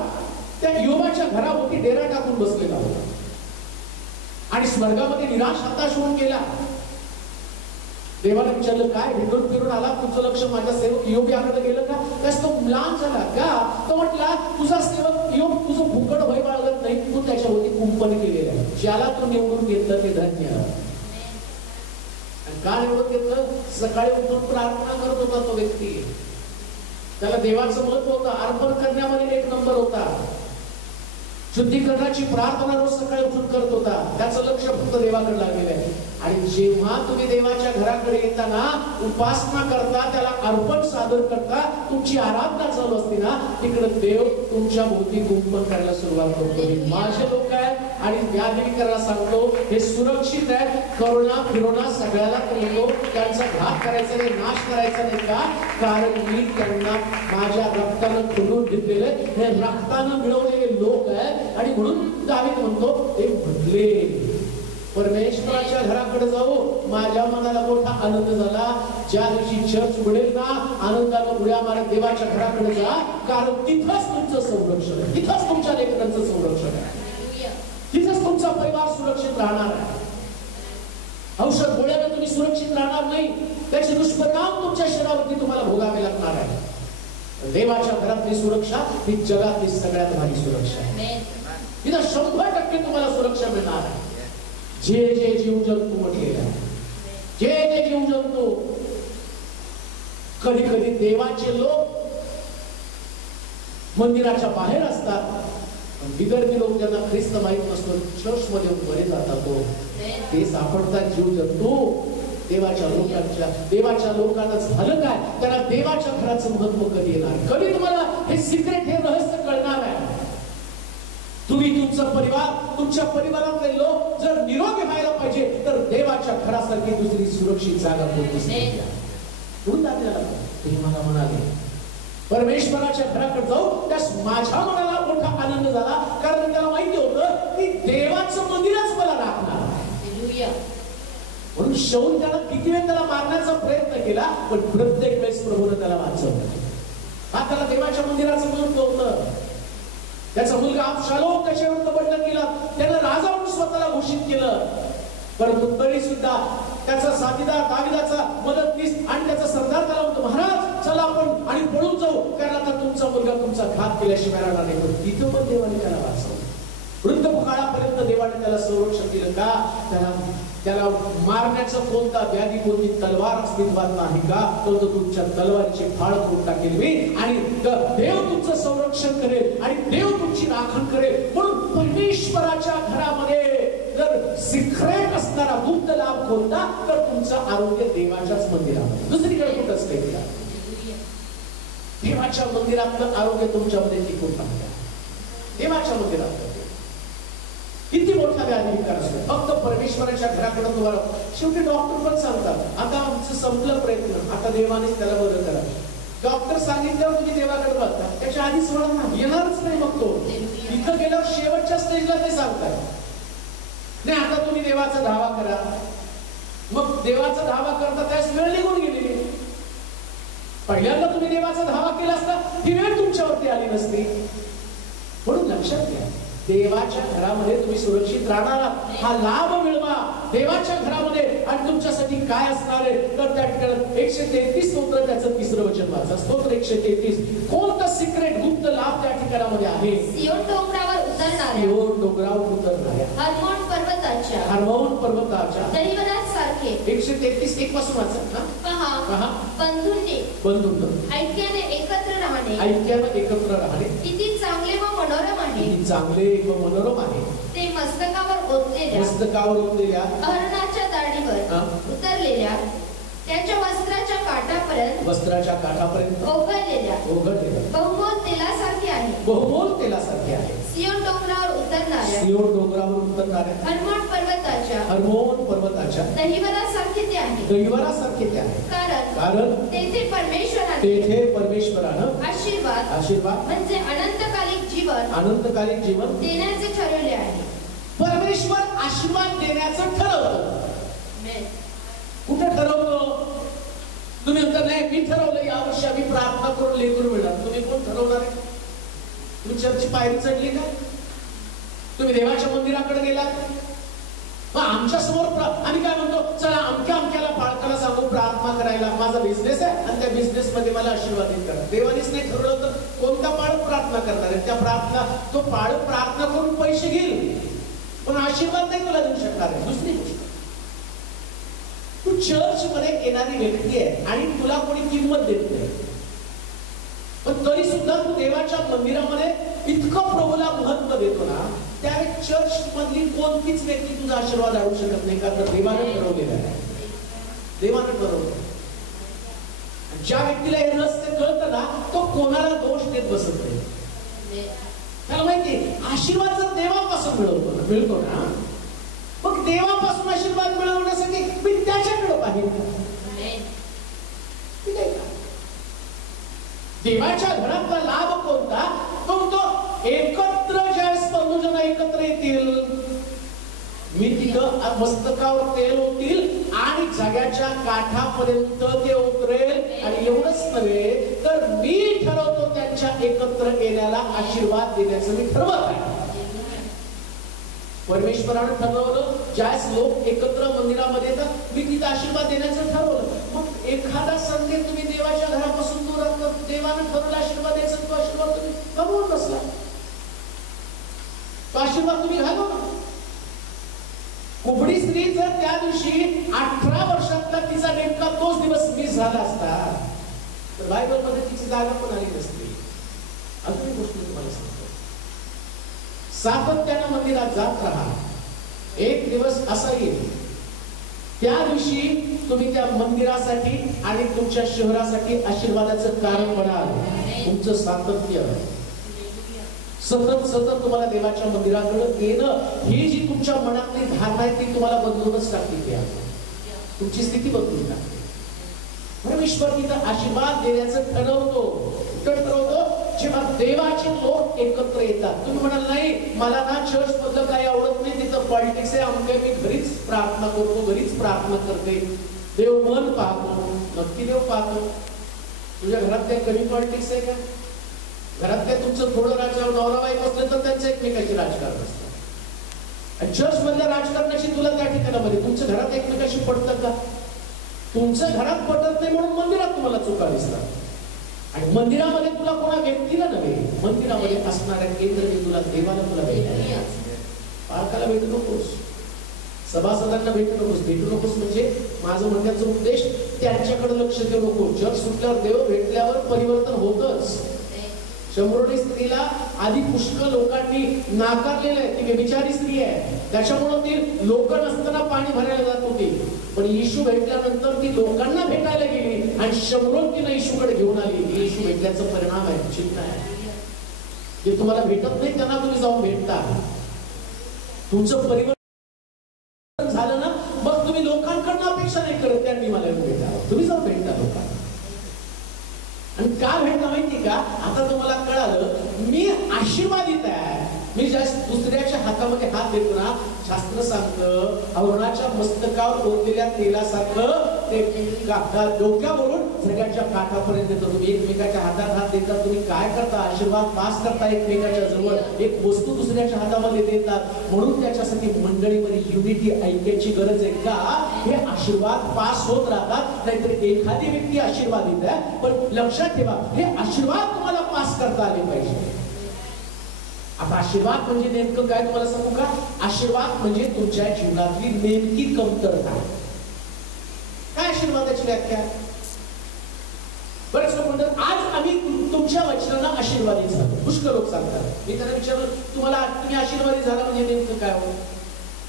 त्या योबाच्या घरावरती डेरा टाकून बसलेला होता आणि स्वर्गामध्ये निराश हताश होऊन गेला. देवाला विचारलं काय भिडून फिरून आला, तुझं लक्ष माझ्या सेवक योब याकडे गेलं का? त्यास तो म्लान झाला. का? तो म्हटला तुझा सेवक योब तुझं भुकड भय बाळगत नाही, तू त्याच्यावरती कुंपण केलेलं आहे. ज्याला तू निवडून घेतलं ते धन्य. का निवडून घेतलं? सकाळी उठून प्रार्थना करत होता तो व्यक्ती. त्याला देवाचं महत्व होतं, अर्पण करण्यामध्ये 1 नंबर होता. शुद्धीकरणाची प्रार्थना रोज सकाळी उठून करत होता. त्याचं लक्ष फक्त देवाकडे लागलेलं आहे. आणि जेव्हा तुम्ही देवाच्या घराकडे येताना उपासना करता, त्याला अर्पण सादर करता, तुमची आराधना चालू असते ना, तिकडे देव तुमच्या भोवती कुंपण करायला सुरुवात करतो. माझे लोक आहेत आणि व्याधिकरांना सांगतो हे सुरक्षित आहे. करोना फिरोना सगळ्याला येतो, त्यांचा घात करायचा नाही, नाश करायचा नाही. का? कारण मी त्यांना माझ्या रक्तानं खोलून घेतलेले, हे रक्तानं मिळवलेले लोक आहेत. आणि म्हणून दावीद म्हणतो ते म्हटले परमेश्वराच्या घराकडे जाऊ, माझ्या मनाला मोठा आनंद झाला. ज्या दिवशी चर्च उघडेल ना, आनंदानं उड्या मारत देवाच्या घराकडे जा, कारण तिथंच तुमचं संरक्षण आहे, तिथंच तुमच्या लेकरांचं संरक्षण आहे, तिथंच तुमचा परिवार सुरक्षित राहणार आहे. औषध गोळ्याने तुम्ही सुरक्षित राहणार नाही, त्याचे दुष्परिणाम तुमच्या शरीरावरती तुम्हाला भोगावे लागणार आहे. देवाच्या घरातली सुरक्षा ही जगातली सगळ्यात भारी सुरक्षा आहे. तिथं 100% तुम्हाला सुरक्षा मिळणार आहे. जे जे जीवजंतू म्हटलेले आहे, जे जे जीवजंतू, कधी कधी देवाचे लोक मंदिराच्या बाहेर असतात, विदर्भी लोक ज्यांना ख्रिस्त माहित नसतो चर्च मध्ये बरे जातात, ते सापडतात जीवजंतू देवाच्या लोकांना झालं काय, त्यांना देवाच्या घराचं महत्व कधी येणार, कधी तुम्हाला हे सिक्रेट, हे रहस्य कळणार आहे. तुम्ही तुमचा परिवार, तुमच्या परिवारातले लोक जर निरोगी व्हायला पाहिजे तर देवाच्या घरासारखी दुसरी सुरक्षित जागा कोणतीच नाही. ते मला म्हणाले परमेश्वराच्या घराकडे जाऊ, त्यास माझ्या मनाला मोठा आनंद झाला, कारण त्याला माहिती होतं की देवाचं मंदिरच मला राखणार. म्हणून शौल त्याला किती वेळ त्याला मारण्याचा प्रयत्न केला, पण प्रत्येक वेळेस प्रभूने त्याला वाचवलं. हा त्याला देवाच्या मंदिराचं महत्व होतं. त्याचा मुलगा अबशालोम त्याच्यावर बंड केला, त्यानं राजा म्हणून स्वतःला घोषित केलं, परंतु तरी सुद्धा त्याचा साथीदार दाविदाचा मदतनीस आणि त्याचा सरदार त्याला म्हणतो, महाराज चला आपण आणि पळून जाऊ, कारण आता तुमचा मुलगा तुमचा घात केल्याशिवाय राहणार नाही. पण तिथं पण देवाने त्याला वाचवलं. वृद्धकाळापर्यंत देवाने त्याला संरक्षण दिलं का, त्याला मारण्याचं कोणता व्याधी, कोणती तलवार अस्तित्वात नाही का, तो तुमच्या तलवारीची फाळ करून टाकेल मी, आणि देव तुमचं संरक्षण करेल आणि देव तुमची राखण करेल. म्हणून परमेश्वराच्या घरामध्ये जर सिक्रेट असणारा गुप्त लाभ कोणता, तर तुमचं आरोग्य देवाच्याच मंदिरामध्ये, दुसरीकडे कुठंच नाही. देवाच्या मंदिरातलं आरोग्य तुमच्यामध्ये टिकून राहतं. देवाच्या मंदिरात किती मोठा व्याधी विकार असतो, फक्त परमेश्वराच्या घराकडे तुम्हाला. शेवटी डॉक्टर पण सांगतात, आता आमचं संपलं प्रयत्न, आता देवानेच त्याला बरं करा. डॉक्टर सांगितल्यावर तुम्ही देवाकडे बघता, त्याच्या आधी सोडा येणारच नाही. मग तो इथं गेल्यावर शेवटच्या स्टेजला ते सांगतात, नाही आता तुम्ही देवाचा धावा करा. मग देवाचा धावा करता त्यास वेळ निघून गेली. पहिल्यांदा तुम्ही देवाचा धावा केला असता, ही वेळ तुमच्यावरती आली नसती. म्हणून लक्षात घ्या, देवाच्या घरामध्ये तुम्ही सुरक्षित राहणार, हा लाभ मिळवा देवाच्या घरामध्ये. आणि तुमच्यासाठी काय असणार आहे, तर त्या ठिकाणी 133 स्तोत्र, त्याचं 3रं वचन वाचा. स्तोत्र 133. कोणतं सिक्रेट गुप्त लाभ त्या ठिकाणामध्ये आहे? सियोन डोंगरावर उतरणाऱ्या, सियोन डोंगरावर उतरणाऱ्या, हर्मोन पर्वताच्या दहिवनासारखे. 133 1 पासून वाचा. पहा, बंधूंनी ऐक्याने एकत्र राहणे किती चांगले व मनोरम आहे. किती चांगले व मनोरम आहे. ते मस्तकावर ओतलेल्या अहरणाच्या दाढीवर उतरलेल्या, त्याच्या वस्त्राच्या काठापर्यंत ओघळलेल्या बहुमोल तेलासारखे आहे. सियोन डोंगरावर उतरणाऱ्या हर्मोन पर्वताच्या दहिवरासारखे ते आहे. कारण तेथे परमेश्वरानं आशीर्वाद म्हणजे अनंतकालिक जीवन देण्याचे ठरवले आहे. परमेश्वर आशीर्वाद देण्याचं ठरवलं. कुठं ठरवलं? तुम्ही म्हणता नाही मी ठरवलं, यावर्षी आम्ही प्रार्थना करून लेकरू मिळणार. तुम्ही कोण ठरवणार आहे? तुम्ही चर्चची पायरी चढली का? तुम्ही देवाच्या मंदिराकडे गेलात? मग आमच्या समोर आम्ही काय म्हणतो, चला अमक्याला बाळकाला सांगू प्रार्थना करायला, माझा बिझनेस आहे आणि त्या बिझनेस मध्ये मला आशीर्वादित करा. देवानीच नाही ठरवलं तर कोणता बाळक प्रार्थना करणार आहे? त्या तो बाळक प्रार्थना करून पैसे घेईल, पण आशीर्वाद नाही तुला देऊ शकणार आहे. दुसरी गोष्ट, तू चर्च मध्ये येणारी व्यक्ती आहे आणि तुला कोणी किंमत देत नाही, पण तरी सुद्धा तू देवाच्या मंदिरामध्ये इतकं प्रभूला महत्व देतो ना, त्यावेळी चर्च मधली कोणतीच व्यक्ती तुझा आशीर्वाद आणू शकत नाही, का तर देवाने ठरवलेलं आहे. देवाने ठरवलं. ज्या व्यक्तीला हे रहस्य कळतं ना, तो कोणाला दोष देत बसत नाही. त्याला माहिती आशीर्वाद जर देवापासून मिळतो ना, मग देवापासून आशीर्वाद मिळवण्यासाठी मी त्याच्याकडे पाहिजे. देवाच्या घरातला लाभ कोणता? तो एकत्र ज्यावेळेस बंधूजन एकत्र येतील, मी तिथं मस्तकावर तेल ओतील आणि जगाच्या काठापर्यंत ते उतरेल. आणि एवढंच नव्हे तर मी ठरवतो त्यांच्या एकत्र येण्याला आशीर्वाद देण्याचं मी ठरवत आहे. परमेश्वरानं ठरवलं ज्यास लोक एकत्र मंदिरामध्ये येतात मी तिथं आशीर्वाद देण्याचं ठरवलं. मग एखादा संडे तुम्ही देवाच्या घरापासून दूर राहतात, देवानं ठरवलं आशीर्वाद द्यायचा, तो आशीर्वाद तुम्ही कमवून बसला, तो आशीर्वाद तुम्ही घालवा ना. कुबडी स्त्री जर त्या दिवशी 18 वर्षातला तिचा नेमका तोच दिवस मिस झाला असता तर बायबल मध्ये तिची जागा पण आली नसती. अजून एक गोष्ट तुम्हाला सांगतो, सातत्यानं मंदिरात जात राहा. एक दिवस असा येईल त्या दिवशी तुम्ही त्या मंदिरासाठी आणि तुमच्या शहरासाठी आशीर्वादाचं कारण बनाल. तुमचं सातत्य, सतत सतत तुम्हाला देवाच्या मंदिराकडे येणं, ही जी तुमच्या मनातली धारणा आहे ती तुम्हाला बदलूनच टाकते, तुमची स्थिती बदलून टाकते. परमेश्वर तिथं आशीर्वाद देण्याचं ठरवतो जेव्हा देवाचे लोक एकत्र येतात. तुम्ही म्हणाल नाही मला ना चर्च मधलं काही आवडत नाही, तिथं पॉलिटिक्स आहे, आमच्या मी घरीच प्रार्थना करतो, घरीच प्रार्थना करते, देव मन पाहतो. नक्की देव पाहतो. तुझ्या घरात काही कमी पॉलिटिक्स आहे का? घरात काय तुमचं थोडं नवरा बायको असलं तर त्यांचं एकमेकांची राजकारण असतं. चर्च मधल्या राजकारणाची तुला त्या ठिकाणामध्ये तुमच्या घरात एकमेकांशी पडतं का? तुमच्या घरात पटत नाही म्हणून मंदिरात तुम्हाला चुका दिसतात. आणि मंदिरामध्ये तुला कोणा व्यक्तीला नव्हे, मंदिरामध्ये असणाऱ्या केंद्रबिंदूला तुला देवाला तुला भेटायला, पालकाला भेटू नकोस, सभासदांना भेटू नकोस म्हणजे माझं म्हणण्याचा उद्देश त्यांच्याकडे लक्ष देऊ नको. जग सुटल्यावर देव भेटल्यावर परिवर्तन होतच. शंभरोणी स्त्रीला आधी पुष्कळ लोकांनी नाकारलेलं आहे, ती व्यभिचारी स्त्री आहे, त्याच्यामुळे ती लोक नसताना पाणी भरायला जात होती. पण येशू भेटल्यानंतर ती लोकांना भेटायला गेली आणि शंभरोन तिला येशूकडे घेऊन आली. येशू भेटल्याचा परिणाम आहे, चिन्ह आहे. जे तुम्हाला भेटत नाही त्यांना तुम्ही जाऊन भेटता. तुमचं परिवर्तन झालं ना मग तुम्ही लोकांकडनं अपेक्षा नाही करत त्यांनी मला भेटा, तुम्ही जाऊन भेटता लोकांना. आणि का भेटणं माहिती का? आता तुम्हाला कळालं मी आशीर्वादित आहे. मी ज्या दुसऱ्याच्या हातामध्ये हात देतो ना, शास्त्र सांगतं अरुणाच्या मस्तकावर ओतलेल्या तेलासारखं ते डोक्यावरून सगळ्याच्या काठापर्यंत येतं. तुम्ही एकमेकाच्या हातात हात देता, तुम्ही काय करता? आशीर्वाद पास करता एकमेकाच्या जवळ. एक वस्तू दुसऱ्याच्या हातामध्ये देतात म्हणून त्याच्यासाठी मंडळीमध्ये युनिटी, ऐक्याची गरज आहे का? हे आशीर्वाद पास होत राहतात. नाहीतर एखादी व्यक्ती आशीर्वादित आहे पण लक्षात ठेवा हे आशीर्वाद तुम्हाला पास करता आले पाहिजे. आता आशीर्वाद म्हणजे नेमकं काय तुम्हाला सांगू का? आशीर्वाद म्हणजे तुमच्या जीवनातली नेमकी कमतरता. काय आशीर्वादाची व्याख्या? बरेच लोक म्हणतात आज आम्ही तुमच्या वचनानं आशीर्वादित झालो. पुष्कळ लोक सांगतात. मी त्यांना विचारलं तुम्हाला तुम्ही आशीर्वादित झाला म्हणजे नेमकं काय हो?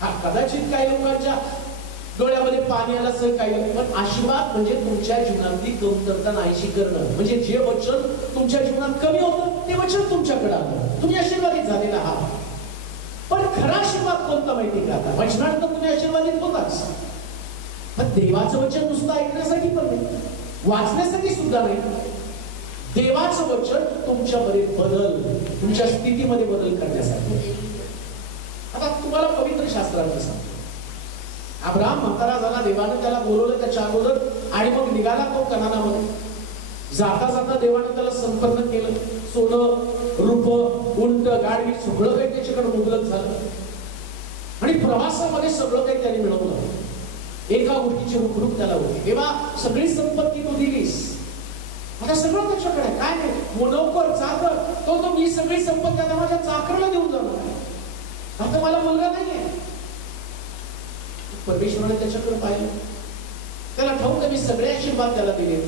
हा कदाचित काही लोकांच्या डोळ्यामध्ये पाणी आलं असेल काही, पण आशीर्वाद म्हणजे तुमच्या जीवनातली कमतरता नाहीशी करणं. म्हणजे जे वचन तुमच्या जीवनात कमी होतं ते वचन तुमच्याकडे आलं, तुम्ही आशीर्वादित झालेला आहात. पण खरा आशीर्वाद कोणता माहिती का? आता वचनात तुम्ही आशीर्वादित होताच, पण देवाचं वचन नुसतं ऐकण्यासाठी पण नाही, वाचण्यासाठी सुद्धा नाही. देवाचं वचन तुमच्यामध्ये बदल, तुमच्या स्थितीमध्ये बदल करण्यासाठी. आता तुम्हाला पवित्र शास्त्राचं सांगतो. अब्राहम म्हातारा झाला, देवानं त्याला बोलवलं त्याच्या अगोदर आणि मग निघाला तो कनानामध्ये. जाता जाता देवानं त्याला संपन्न केलं. सोनं रूप उंट गाडी सगळं काही त्याच्याकडे मुबलक झालं आणि प्रवासामध्ये सगळं काही त्याने मिळवलं. एका गोष्टीची रुखरुख त्याला होती, देवा सगळी संपत्ती तू दिलीस, आता सगळं त्याच्याकडे काय नाही, मोनोकर चाकर तो मी सगळी संपत्ती आता माझ्या चाकरला देऊन जाणार, आता मला मुलगा नाहीये. परमेश्वराने त्याच्याकडे पाहिलं, त्याला ठाऊक मी सगळे आशीर्वाद त्याला दिले,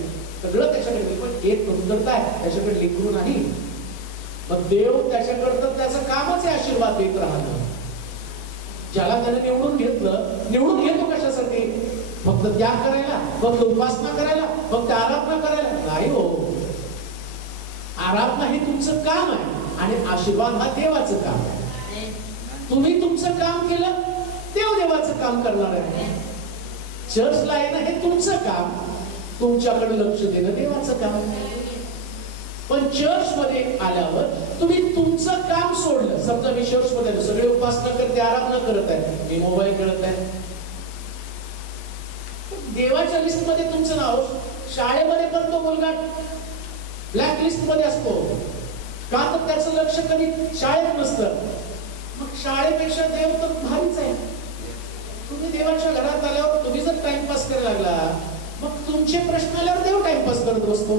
सगळं त्याच्याकडे, पण एक कमतरता आहे, त्याच्याकडे लेकरू नाही. मग देव त्याच्याकडे तर त्याचं कामच आहे आशीर्वाद देत राहणं. ज्याला त्याने निवडून घेतलं, निवडून घेतो कशासाठी? फक्त त्याग करायला, फक्त उपासना करायला, फक्त आराधना करायला नाही हो. आराधना हे तुमचं काम आहे आणि आशीर्वाद हा देवाचं काम आहे. तुम्ही तुमचं काम केलं, देव देवाचं काम करणार आहे. चर्चला येणं हे तुमचं काम, तुमच्याकडे लक्ष देणं देवाचं काम. पण चर्च मध्ये आल्यावर तुम्ही तुमचं काम सोडलं. समजा मी चर्च मध्ये सगळे उपासना करते, आराधना करत आहे, मी मोबाईल खेळत आहे, देवाच्या लिस्ट मध्ये तुमचं नाव, शाळेमध्ये पण तो मुलगा ब्लॅक लिस्ट मध्ये असतो का, तर त्याचं लक्ष कधी शाळेत नसतं. मग शाळेपेक्षा देव तर भारीच आहे. तुम्ही देवाच्या घरात आल्यावर तुम्ही जर टाइमपास करायला लागला, मग तुमचे प्रश्न आल्यावर देव टाइमपास करत बसतो.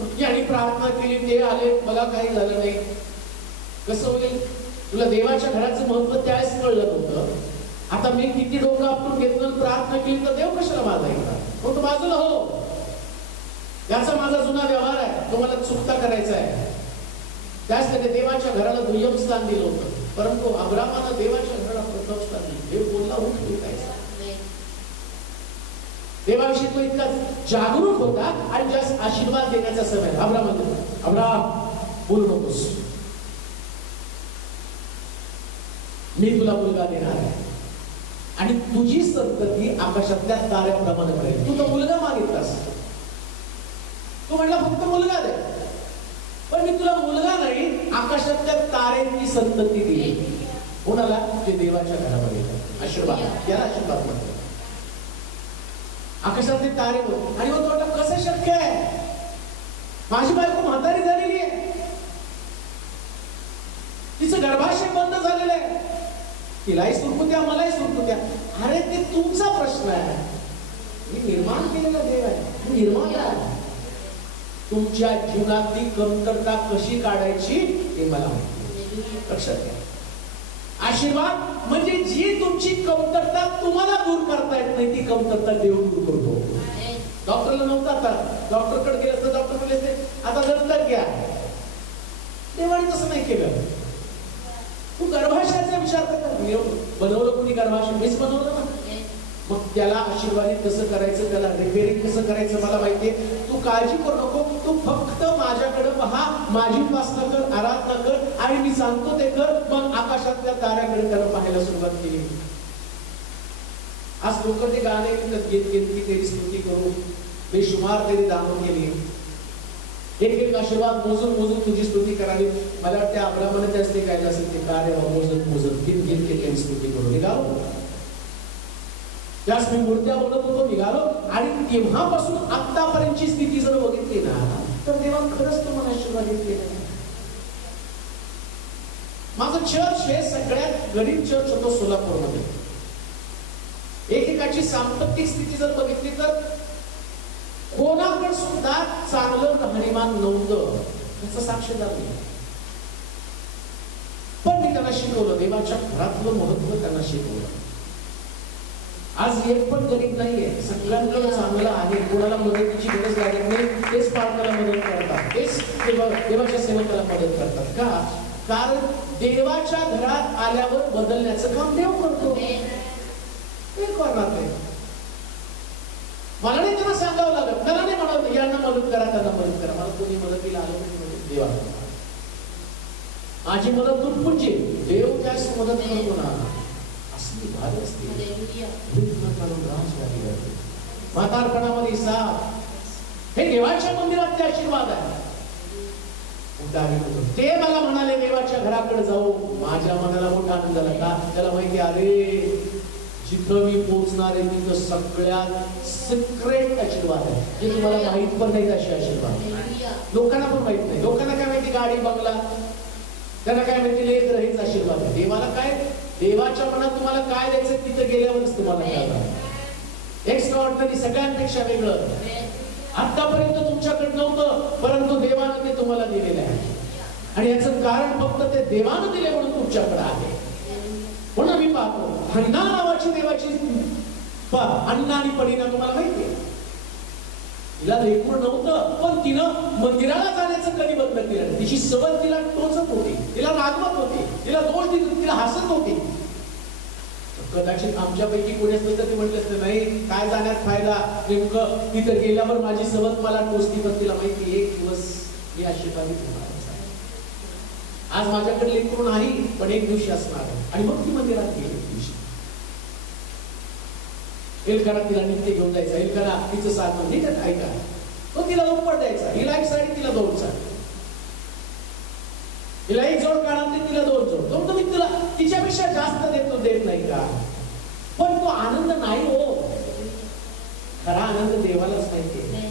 आणि प्रार्थना केली, ते आले, मला काही झालं नाही, कसं होईल? तुला देवाच्या घराचं महत्व त्यावेळेस कळलं होतं. आता मी किती डोकं आपटून घेतलं, प्रार्थना केली तर देव कशाला माझा ऐकणार? मग तो बाजूला हो, याचा माझा जुना व्यवहार आहे, तो मला चुकता करायचा आहे. त्यासाठी देवाच्या घराला दुय्यम स्थान दिलं होतं. परंतु अब्रामानं देवाच्या घराला प्रथम स्थान दिलं. देव बोलला उठ उठायचा. देवाविषयी तो इतका जागरूक होता आणि जास्त आशीर्वाद देण्याचा समय. अब्राम बोलू नकोस, मी तुला मुलगा देणार आहे आणि तुझी संतती आकाशातल्या ताऱ्याप्रमाणे करेल. तू तो मुलगा मागितलास, तू म्हटला फक्त मुलगा दे, पण मी तुला मुलगा नाही, आकाशातल्या ताऱ्यांची संतती दिली. कोणाला? ते देवाच्या घरामध्ये. आशीर्वाद, याला आशीर्वाद म्हणतात. आकाशातले तारे बोल. आणि मग तो म्हटलं कसं शक्य आहे? माझी बायको म्हातारी झालेली आहे, तिचं गर्भाशय बंद झालेलं आहे, तिलाही सुटू द्या, मलाही सुटू द्या. अरे ते तुमचा प्रश्न आहे, मी निर्माण केलेला देव आहे, मी निर्माण आहे. तुमच्या जीवनातली कमतरता कशी काढायची हे मला माहिती. लक्षात घ्या, आशीर्वाद म्हणजे जी तुमची कमतरता तुम्हाला दूर करता येत नाही, ती कमतरता देव दूर करतो. डॉक्टरला नव्हता, आता डॉक्टरकडे गेलं तर डॉक्टर बोलले आता दत्तक घ्या. देवाने तसं नाही केलं. तू गर्भाशयाचा विचार कर, बनवलं कोणी गर्भाशय? मीच बनवलं ना. मग त्याला आशीर्वादित कसं करायचं, त्याला रिपेअरिंग कसं करायचं मला माहितीये. तू काळजी करू नको, तू फक्त माझ्याकडे पहा, माझी उपासना कर, आराधना कर आणि मी सांगतो ते कर. मग आकाशातल्या ताऱ्याकडे त्याला पाहायला सुरुवात केली. आज लोक ते गाणे घेत की तेरी स्तुती करू, बेशुमार तेरी दामन केली, एक एक आशीर्वाद मोजून मोजून तुझी स्तुती करावी. मला वाटतं अब्रामाने त्याच ते काय असेल ते कार्य मोजत मोजत गीत गीत त्यांनी स्तुती करू निघालो. त्यास मी मूर्त्या बनवत होतो, निघालो. आणि तेव्हापासून आतापर्यंतची स्थिती जर बघितली ना, तर देवा खरंच तुम्हाला आशीर्वादित केलं. माझं चर्च हे सगळ्यात गरीब चर्च होतं सोलापूरमध्ये. एकेकाची सांपत्तिक स्थिती जर बघितली तर कोणाकडे सुद्धा चांगलं राहणीमान नव्हतं, त्याचं साक्षीदार नाही. पण मी त्यांना शिकवलं, देवाच्या घरातलं महत्व त्यांना शिकवलं. आज एक पण गरीब नाहीये, सगळ्यांकडे चांगलं आहे. कोणाला मदतीची गरज लागत नाही, तेच पालकाला मदत करतात, तेच देवाच्या सेवकाला मदत करतात. का? कारण देवाच्या घरात आल्यावर बदलण्याचं काम देव करतो. ते करणार नाही. मला नाही त्यांना सांगावं लागत, मला नाही म्हणावं यांना मदत करा, त्यांना मदत करा. मला कोणी मदतीला आलं नाही, देवा माझी मदत तुटपुंची, देव त्यास मदत करतो ना. असली भारी असते म्हातारपणामध्ये साथ, हे देवाच्या मंदिरातले आशीर्वाद आहे. ते मला म्हणाले देवाच्या घराकडे जाऊ. माझ्या मनाला मोठा आनंद झाला. का? त्याला माहिती, अरे जिथं मी पोहोचणार आहे तिथं सगळ्यात सिक्रेट आशीर्वाद आहे, जे तुम्हाला माहित पण नाही. असे आशीर्वाद लोकांना पण माहित नाही. लोकांना काय माहिती? गाडी बंगला, त्यांना काय माहिती? लेख हेच आशीर्वाद आहे. देवाला काय? देवाच्या मनात तुम्हाला काय द्यायचं तिथं गेल्यावरच तुम्हाला कळणार. एक्स्ट्राऑर्डिनरी, सगळ्यांपेक्षा वेगळं. आतापर्यंत तुमच्याकडे नव्हतं, परंतु देवानं ते तुम्हाला दिलेलं आहे. आणि याचं कारण फक्त ते देवानं दिले म्हणून तुमच्याकडे आहे. म्हणून मी पाहतो हन्ना नावाची देवाची अण्णा आणि परीना तुम्हाला माहिती आहे. तिला लेकूर नव्हतं, पण तिनं मंदिराला जाण्याचं कधी बंद केलं. तिची सवय तिला टोचत होती, तिला रागवत होती, तिला दोष देत होती, तिला हसत होती. कदाचित आमच्यापैकी कोणी असतं तर ते म्हटलं असतं नाही काय जाण्यात फायदा, नेमकं तिथं गेल्यावर माझी सवत मला टोचती. पण तिला माहिती एक दिवस मी आशीर्वादित होणार. आज माझ्याकडे लेकरू नाही, पण एक दिवशी असणार. आणि मग ती मंदिरात गेली. एलकाना तिला नित्य घेऊन जायचा. एलकाना तिचं साथ म्हणजे ऐका, तो तिला दुप्पट द्यायचा. हिला एक साडी तिला 2 साडी, हिला 1 जोड काढा तिला 2 जोड. तो मी तुला तिच्यापेक्षा जास्त देतो, देत नाही का? पण तो आनंद नाही हो. खरा आनंद देवालाच माहिती आहे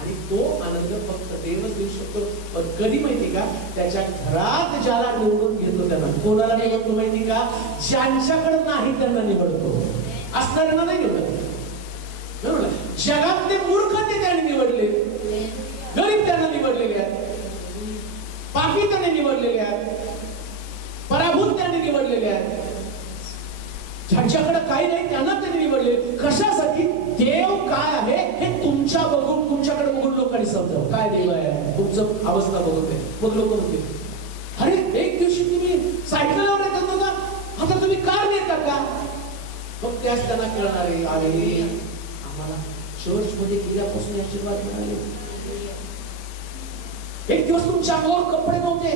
आणि तो आनंद फक्त देवच देऊ शकतो. पण कधी माहिती का? त्याच्या घरात ज्याला निवडून घेतो त्यांना. कोणाला निवडतो माहिती का? ज्यांच्याकडे नाही त्यांना निवडतो, असणाऱ्यांना नाही निवडत. बरोबर. जगातले मूर्ख ते त्यांनी निवडले, गरीब त्यांना निवडलेले आहेत, पापी त्यांनी निवडलेले आहेत, पराभूत त्यांनी निवडलेले आहेत. ज्यांच्याकडे काही नाही त्यांना त्यांनी निवडले. कशासाठी? देव काय आहे हे तुमच्या बघून, तुमच्याकडे बघून लोकांनी समजावं काय देव आहे, तुमचं अवस्था बघून. मग लोक म्हणते, अरे एक दिवशी तुम्ही सायकलवर येतात ना, आता तुम्ही कार नेता का? मग त्याच त्यांना कळणार आहे, अरे आम्हाला चर्च मध्ये गेल्यापासून आशीर्वाद मिळाले. एक दिवस तुमच्या अंगावर कपडे नव्हते,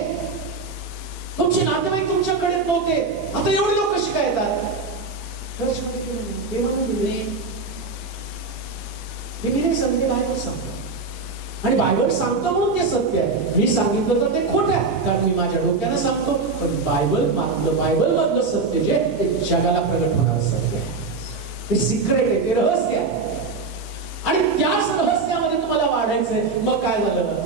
तुमचे नातेवाईक तुमच्याकडे नव्हते, आता एवढे लोक कशी काय येतात? चर्च मध्ये मी नाही सांगते, बायबल सांगतो आणि बायबल सांगतो म्हणून ते सत्य आहे. मी सांगितलं तर ते खोटं आहे, कारण मी माझ्या डोक्यानं सांगतो. पण बायबल मधलं सत्य जे ते जगाला प्रगट होणार सत्य आहे. ते सिक्रेट आहे, ते रहस्य आहे आणि त्याच रहस्यामध्ये तुम्हाला वाढायचंय. मग काय झालं?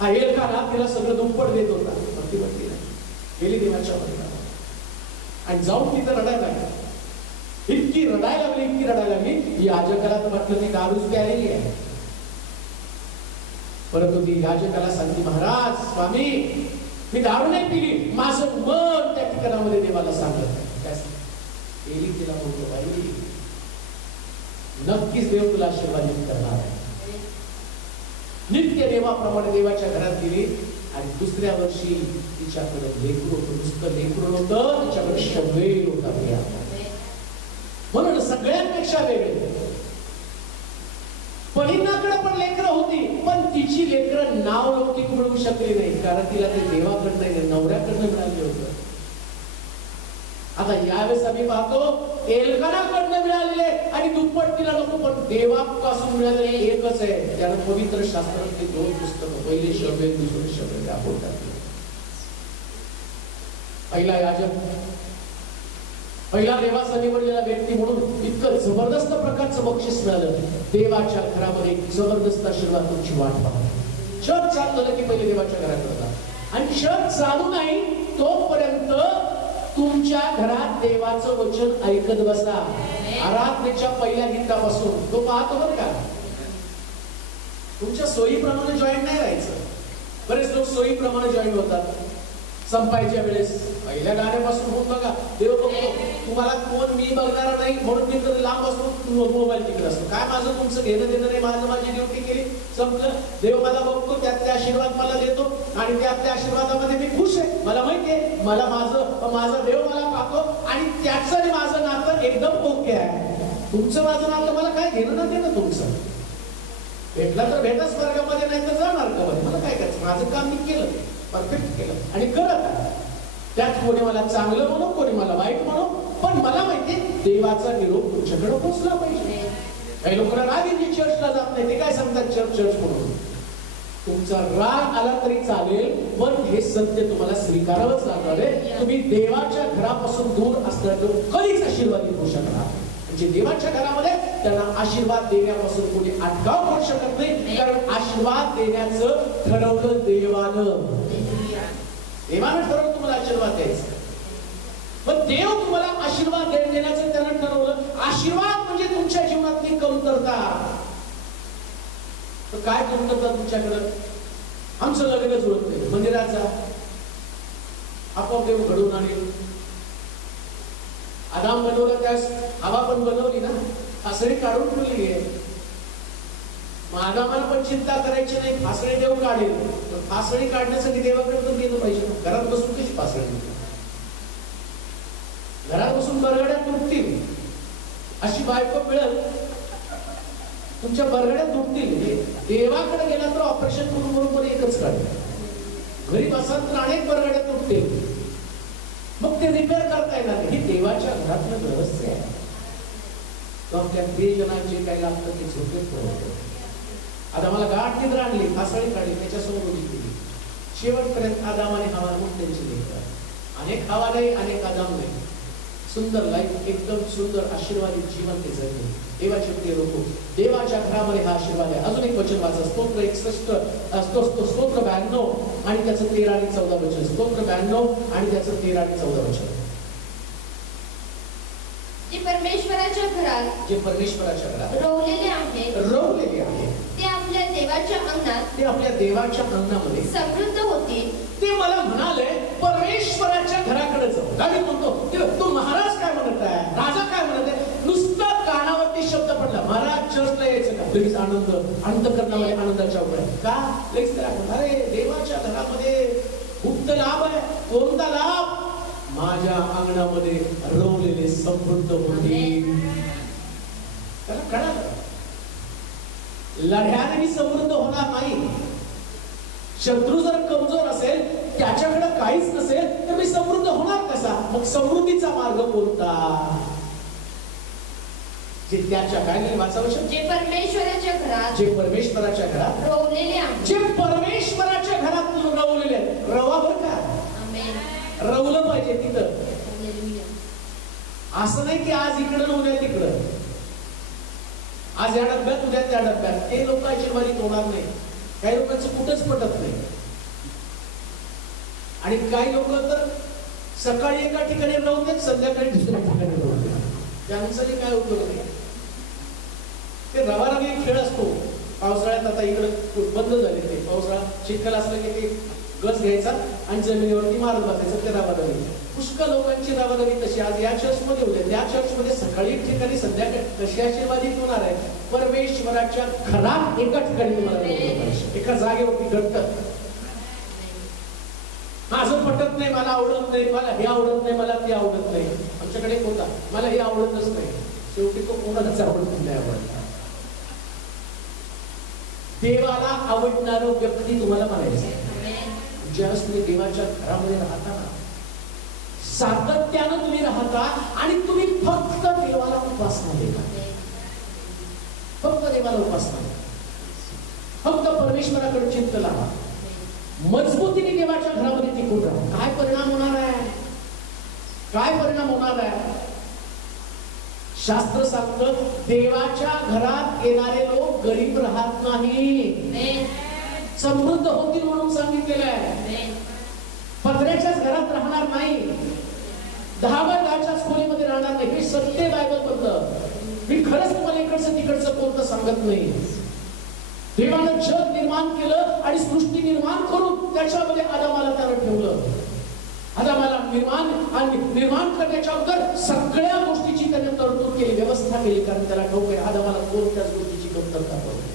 हा एल्काना तिला सगळं दुप्पट देत होता, पण ती म्हणते नाही, गेली देवाच्या मंदिरात आणि जाऊन तिथं रडायला लागली. इतकी रडायला लागली, याजकाला तर म्हटलं ती दारूच प्यायलेली आहे. परंतु ती याजकाला सांगते, महाराज स्वामी मी दारू नाही पिली, माझं मन त्या ठिकाणामध्ये देवाला सांगत. एली तिला बोलतो, बाई नक्कीच देव तुला आशीर्वादित करणार आहे. नित्य देवाप्रमाणे देवाच्या घरात गेली आणि दुसऱ्या वर्षी तिच्याकडे लेकरू होतं. नुसतं लेकरू नव्हतं, तिच्याकडे शवेल होता. म्हणून सगळ्यांपेक्षा वेगळे. पणींनाकडे पण लेकरं होती, पण तिची लेकरं नाव लौकिक मिळवू शकली नाही, कारण तिला ते देवाकडनं नवऱ्याकडनं मिळाले होतं. आता यावेळेस आम्ही पाहतो एल्कानाकडनं मिळालेले आणि दुप्पट तिला नको, पण देवापासून मिळालेले एकच आहे. त्याला पवित्र शास्त्रातले 2 पुस्तकं, पहिले शवेल, दुसरे शवेल दाखवतात. पहिला याजक, पहिला देवाचा निवडलेला व्यक्ती म्हणून इतकं जबरदस्त प्रकारचं बक्षीस मिळालं. देवाच्या घरामध्ये जबरदस्त आशीर्वाद तुमची वाट पाहत. क्षण चालू झालं की पहिले देवाच्या घरात होता आणि क्षण चालू नाही तोपर्यंत तुमच्या घरात देवाचं वचन ऐकत बसा. आराधनेच्या पहिल्या गीतापासून तो पाहतो बरं का. तुमच्या सोयीप्रमाणे जॉईन नाही राहायचं. बरेच लोक सोयीप्रमाणे जॉईन होतात. संपायच्या वेळेस पहिल्या गाण्यापासून होऊन बघा, देव बघतो तुम्हाला कोण मी बघणार नाही म्हणून मी तर लांब असतो, मोबाईल तिकडे असतो. काय माझं तुमचं घेणं देणं नाही, माझी ड्युटी केली, संपलं. देव मला बघतो, त्यातले आशीर्वाद मला देतो आणि त्यातल्या आशीर्वादामध्ये मी खुश आहे. मला माहितीये मला माझा देव मला पाहतो आणि त्याचं आणि माझं नातं एकदम ओके आहे. तुमचं माझं नातं मला काय घेणं ना देणं. तुमचं भेटला तर भेटा स्वर्गामध्ये, नाही तर जा नरकामध्ये. मला काय करायचं, माझं काम मी केलं, परफेक्ट केलं आणि करत आहे. त्यात कोणी मला चांगलं म्हणू, कोणी मला वाईट म्हणू, पण मला माहिती देवाचा निरोप तुमच्याकडे पोहोचला पाहिजे. काही लोकांना राग येते, चर्चला जात नाही, ते काय सांगतात चर्च म्हणून. तुमचा राग आला तरी चालेल, पण हे सत्य तुम्हाला स्वीकारावंच लागणार आहे. तुम्ही देवाच्या घरापासून दूर असणारे लोक कधीच आशीर्वादित होऊ शकणार. म्हणजे देवाच्या घरामध्ये त्यांना आशीर्वाद देण्यापासून कोणी अटकाव करू शकत नाही, कारण आशीर्वाद देण्याचं ठरवलं देवानं. देवानं ठरवलं तुम्हाला आशीर्वाद द्यायचा, पण देव तुम्हाला आशीर्वाद देण्याचं त्यानं ठरवलं. आशीर्वाद म्हणजे तुमच्या जीवनातली कमतरता. तर काय कमतरता तुमच्याकडं? आमचं लग्न जुळत नाही, मंदिराचा आपोआप देव घडवून आणेल. आदाम बनवलं त्यास हवा पण बनवली ना, फासळी काढून ठेवली आहे. मग आदामाला पण चिंता करायची नाही, फासळी देव काढेल. फासळी काढण्यासाठी देवाकडे पण गेलं पाहिजे. घरात बसून कशी फासळी? घरात बसून बरगड्या तुटतील, अशी बायको मिळेल तुमच्या बरगड्या तुटतील. देवाकडे गेला तर ऑपरेशन करून बरोबर एकच काढेल. घरी बसाल तर अनेक बरगड्या तुटतील, मग ते रिपेअर करता येणार नाही. हे देवाच्या घरातलं रहस्य आहे. तो आपल्या प्रियजनांचे काय लागतं ते झोपेत ठेवतो. आदामाला गाठ निद्रा आणली, फासाळी काढली, त्याच्यासमोर उभी केली. शेवटपर्यंत आदाम आणि हवा म्हणून त्यांची लेकरं. अनेक हवा नाही, अनेक आदाम नाही. सुंदर लाईफ, एकदम सुंदर आशीर्वादित जीवन ते जगले. देवाचे प्रिय लोक, देवाच्या घरामध्ये हा आशीर्वाद आहे. अजून एक वचन वाचा, स्तोत्र 61, स्तोत्र 92 आणि त्याचं 13 आणि 14 वचन. स्तोत्र 92 आणि त्याचं 13 आणि 14 वचन. जे परमेश्वराच्या घरात रोवलेले आहेत ते आपल्या देवाच्या अंगणामध्ये समृद्ध होतील. ते मला म्हणाले परमेश्वराच्या घराकडे जाऊ. आणि म्हणतो तो महाराज काय म्हणत आहे, राजा काय म्हणत आहे. नुसता कानावरती शब्द पडला, महाराज चर्चला यायचं का, लगेच आनंद अंतःकरणामध्ये आनंदाच्या उघड्या का लगेच. अरे देवाच्या घरामध्ये खूप लाभ आहे. कोणता लाभ? माझ्या अंगणामध्ये रोवलेले समृद्ध होतील. त्याला कळालं लढ्याने मी समृद्ध होणार नाही. शत्रू जर कमजोर असेल, त्याच्याकडे काहीच नसेल, तर मी समृद्ध होणार कसा? मग समृद्धीचा मार्ग कोणता? जे त्याच्या काय वाचावं, जे परमेश्वराच्या घरात रोवलेले आहेत. जे परमेश्वराच्या घरात रवलेले आहेत. रवा बरं का, रवलं पाहिजे तिथं. असं नाही की आज इकडं उद्या तिकडं, आज या डब्यात उद्या त्या डब्यात. ते लोक आशीर्वादित होणार नाही. काही लोकांचं कुठंच पटत नाही. आणि काही लोक तर सकाळी एका ठिकाणी राहतात, संध्याकाळी दुसऱ्या ठिकाणी राहतात. त्यांचाही काय उपयोग नाही. ते रवारवी खेळ असतो. पावसाळ्यात आता इकडे बंद झाले ते. पावसाळा चिखल असलं की ते गज घ्यायचा आणि जमिनीवरती मारत बसायचं, ते रवारवी. पुष्कळ लोकांची रवारवी तशी. आज या चर्चमध्ये होते, त्या चर्चमध्ये सकाळी एक ठिकाणी, संध्याकाळी कशी आशीर्वादित होणार आहे? परमेश्वराच्या घरात एका ठिकाणी तुम्हाला एका जागेवरती घडतं. माझं पटत नाही, मला आवडत नाही, मला हे आवडत नाही, मला ते आवडत नाही. आमच्याकडे होता, मला हे आवडतच नाही. शेवटी तो कोणालाच आवडत नाही. आवडला देवाला आवडणारं व्यक्ती तुम्हाला म्हणायचं. ज्यावेळेस तुम्ही देवाच्या घरामध्ये राहता ना, सातत्यानं तुम्ही राहता आणि तुम्ही फक्त देवाला उपासना देता. फक्त देवाला उपासना, फक्त परमेश्वराकडे चित्त लावा. मजबूतीने देवाच्या घरामध्ये टिकून राहा. काय परिणाम होणार आहे? काय परिणाम होणार आहे? शास्त्र सांगतं, देवाच्या घरात येणारे लोक गरीब राहत नाही, समृद्ध होतील म्हणून सांगितलेलं आहे. पत्र्याच्याच घरात राहणार नाही, 10 बाय 10च्याच खोलीमध्ये राहणार नाही. हे सत्य बायबल मधलं. मी खरंच तुम्हाला इकडचं तिकडचं कोणतं सांगत नाही. देवानं जग निर्माण केलं आणि सृष्टी निर्माण करून त्याच्यामध्ये आदामाला त्यानं ठेवलं. आदामाला निर्माण करण्याच्या अगोदर सगळ्या गोष्टीची त्याने तरतूद केली, व्यवस्था केली. कारण त्याला ठाऊक आहे आदामाला कोणत्याच गोष्टीची कमतरता पडते.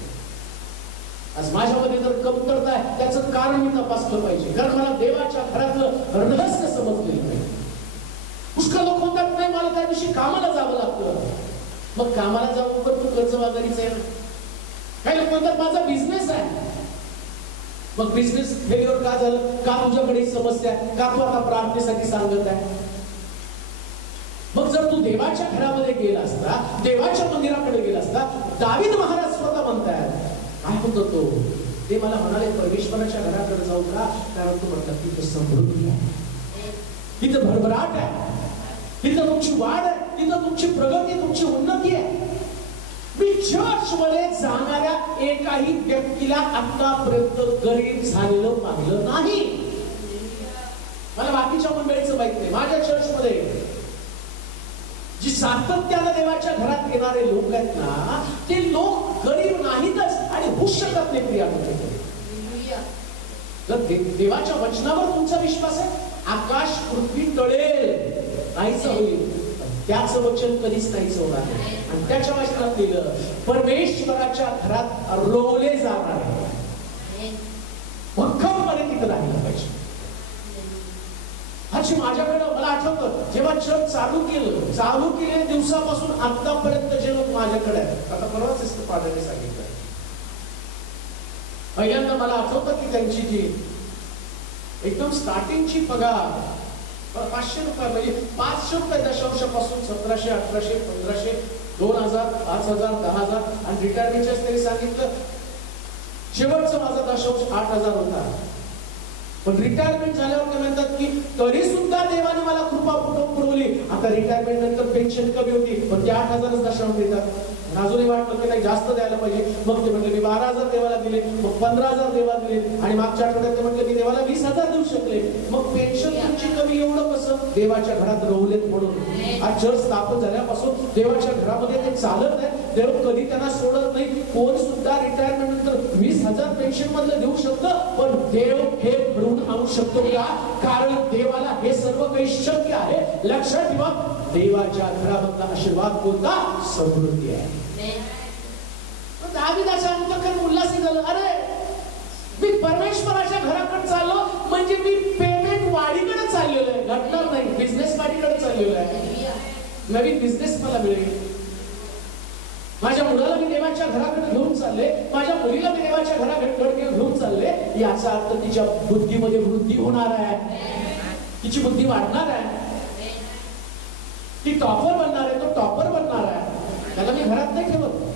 आज माझ्यामध्ये जर कमतरता आहे, त्याचं कारण मी तपासलं पाहिजे. कारण मला देवाच्या घरातलं रहस्य समजलेलं नाही. पुष्कळ लोक म्हणतात, नाही मला त्या दिवशी कामाला जावं लागतं. मग कामाला जाऊन पण तू कर्जबाजारीच आहे ना. काही लोक म्हणतात माझा बिझनेस आहे. मग बिझनेस फेल्युअर का झालं? का तुझ्याकडे समस्या? का तू आता प्रार्थनेसाठी सांगत आहे? मग जर तू देवाच्या घरामध्ये गेला असता, देवाच्या मंदिराकडे गेला असता, दावीद महाराज स्वतः म्हणतायत, काय म्हणतो तो? ते मला म्हणाले परमेश्वराच्या घराकडे जाऊ का? कारण तू म्हणतात तिथं समृद्धी आहे, तिथं भरभराट आहे, तिथं तुमची वाढ आहे, तिथं तुमची प्रगती, तुमची उन्नती आहे. मी चर्च मध्ये जाणाऱ्या एकाही व्यक्तीला आतापर्यंत गरीब झालेलं पाहिलं नाही. मला बाकीच्या मंडळीचं माहित नाही. माझ्या चर्च मध्ये जी सातत्यानं देवाच्या घरात येणारे लोक आहेत ना, ते लोक गरीब नाहीतच आणि होऊ शकत नाही. प्रिया, जर देवाच्या वचनावर तुमचा विश्वास आहे, आकाश पृथ्वी टळेल, नाहीच होईल, त्याच वचन कधीच नाहीच होणार नाही. आणि त्याच्या वचनात लिहिलं, परमेश्वराच्या घरात रोवले जाणार आहे, भक्कमपणे तिथं राहिलं पाहिजे. अशी माझ्याकडं मला आठवतं, जेव्हा चर्च चालू केले दिवसापासून आतापर्यंत जे लोक माझ्याकडे आहेत, आता परवाच पाठाने सांगितलं, पहिल्यांदा मला आठवतं की त्यांची जी एकदम स्टार्टिंगची पगार 500 रुपये, म्हणजे 500 रुपये दशांशापासून 1700, 1800, 1500, 2000, 5000, 10,000 आणि रिटायरमेंटच्या त्यांनी सांगितलं शेवटचा माझा दशांश 8,000 होता. पण रिटायरमेंट झाल्यावर ते म्हणतात की तरी सुद्धा देवाने मला कृपा पुरवली. आता रिटायरमेंट नंतर पेन्शन कमी होती, पण ते 8,000च दशांश देतात. अजूनही वाटलं की नाही जास्त द्यायला पाहिजे. मग ते म्हटले मी 12,000 देवाला दिले, मग 15,000 देवाला दिले, आणि मागच्या आठवड्यात ते म्हटले मी देवाला 20,000 देऊ शकले. मग पेन्शन तुमची कमी एवढं कसं? देवाच्या घरात रवलेत म्हणून. आज चर्च स्थापन झाल्यापासून देवाच्या घरामध्ये ते चालत आहे. देव कधी त्यांना सोडत नाही. कोण सुद्धा रिटायरमेंट नंतर 20,000 पेन्शन मधलं देऊ शकतं, पण देव हे घडवून आणू शकतो का? कारण देवाला हे सर्व काही शक्य आहे. लक्षात ठेवा, देवाच्या घरामधला आशीर्वाद कोणता? समृद्धी आहे. दाविदाच्या अंतःकरण उल्हासित झालं. अरे मी परमेश्वराच्या घराकडे चाललो म्हणजे मी पेमेंट वाढीकडे चाललेलो आहे. घटणार नाही, बिझनेस वाढीकडे चाललेलो आहे. नवीन बिझनेस मला मिळेल. माझ्या मुलाला मी देवाच्या घराकडे घेऊन चालले, माझ्या मुलीला मी देवाच्या घराकडे घेऊन चालले. याचा अर्थ तिच्या बुद्धीमध्ये वृद्धी होणार आहे, तिची बुद्धी वाढणार आहे, ती टॉपर बनणार आहे, तो टॉपर बनणार आहे. त्याला मी घरात नाही ठेवत.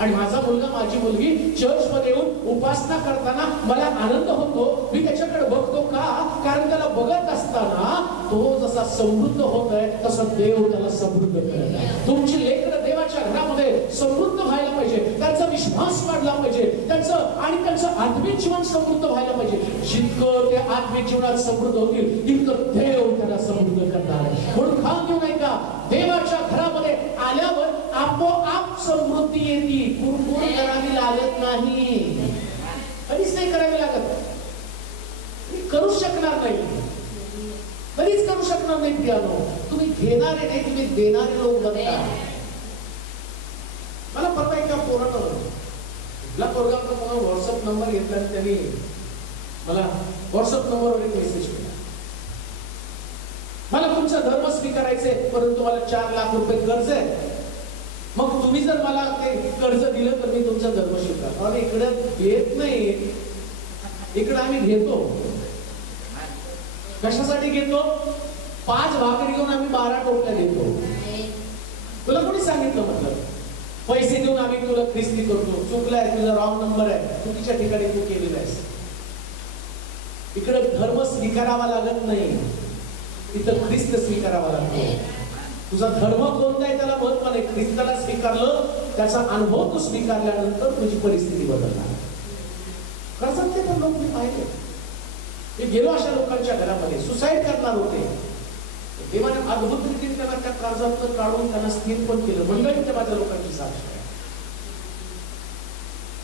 आणि माझा मुलगा, माझी मुलगी चर्च मध्ये येऊन उपासना करताना मला आनंद होतो. मी त्याच्याकडे बघतो का? कारण त्याला बघत असताना तो जसा समृद्ध होत आहे तसं देव त्याला समृद्ध करत आहे. तुमची लेकरं देवाच्या घरामध्ये समृद्ध व्हायला पाहिजे, त्यांचा विश्वास वाढला पाहिजे, त्यांचं आत्मिक जीवन समृद्ध व्हायला पाहिजे. जितकं ते आत्मिक जीवनात समृद्ध होतील तितकं देव त्याला समृद्ध करणार आहे. म्हणून खाऊन घेऊ नाही का? देवाच्या घरामध्ये आल्यावर आपोआप समृद्धी येते. कुरकुर करावी लागत नाही, कधीच नाही करावी लागत. करू शकणार नाही, कधीच करू शकणार नाही. प्रियानो, तुम्ही घेणारे नाही, तुम्ही देणारे लोक बनता. मला परवा एका पोराचा व्हॉट्सअप नंबर घेतला आणि त्यांनी मला व्हॉट्सअप नंबरवर एक मेसेज केला. मला तुमचा धर्म स्वीकारायचे, परंतु मला 4 लाख रुपये कर्ज आहे. मग तुम्ही जर मला ते कर्ज दिलं तर मी तुमचा धर्म स्वीकारतो. आणि इकडे येत नाही, इकडे आम्ही घेतो. कशासाठी घेतो? 5 भाकरी घेऊन आम्ही 12 टोपल्या देतो. तुला कोणी सांगितलं? म्हटलं पैसे देऊन आम्ही तुला ख्रिस्ती करतो. चुकलाय, तुझा रॉंग नंबर आहे, चुकीच्या ठिकाणी तू केलेला आहेस. इकडे धर्म स्वीकारावा लागत नाही, इथं ख्रिस्त स्वीकारावा लागतो. तुझा धर्म कोणता आहे त्याला महत्व नाही. ख्रिस्ताला स्वीकारलं, त्याचा अनुभव तू स्वीकारल्यानंतर तुझी परिस्थिती बदलणार. कर्जात ते पण लोक मी पाहिले. मी गेलो अशा लोकांच्या घरामध्ये, सुसाईड करणार होते. देवाने अद्भुत रीतीने त्यांना त्या कर्जातून काढून त्यांना स्थिर पण केलं. मंडळी ते माझ्या लोकांची साक्ष आहे.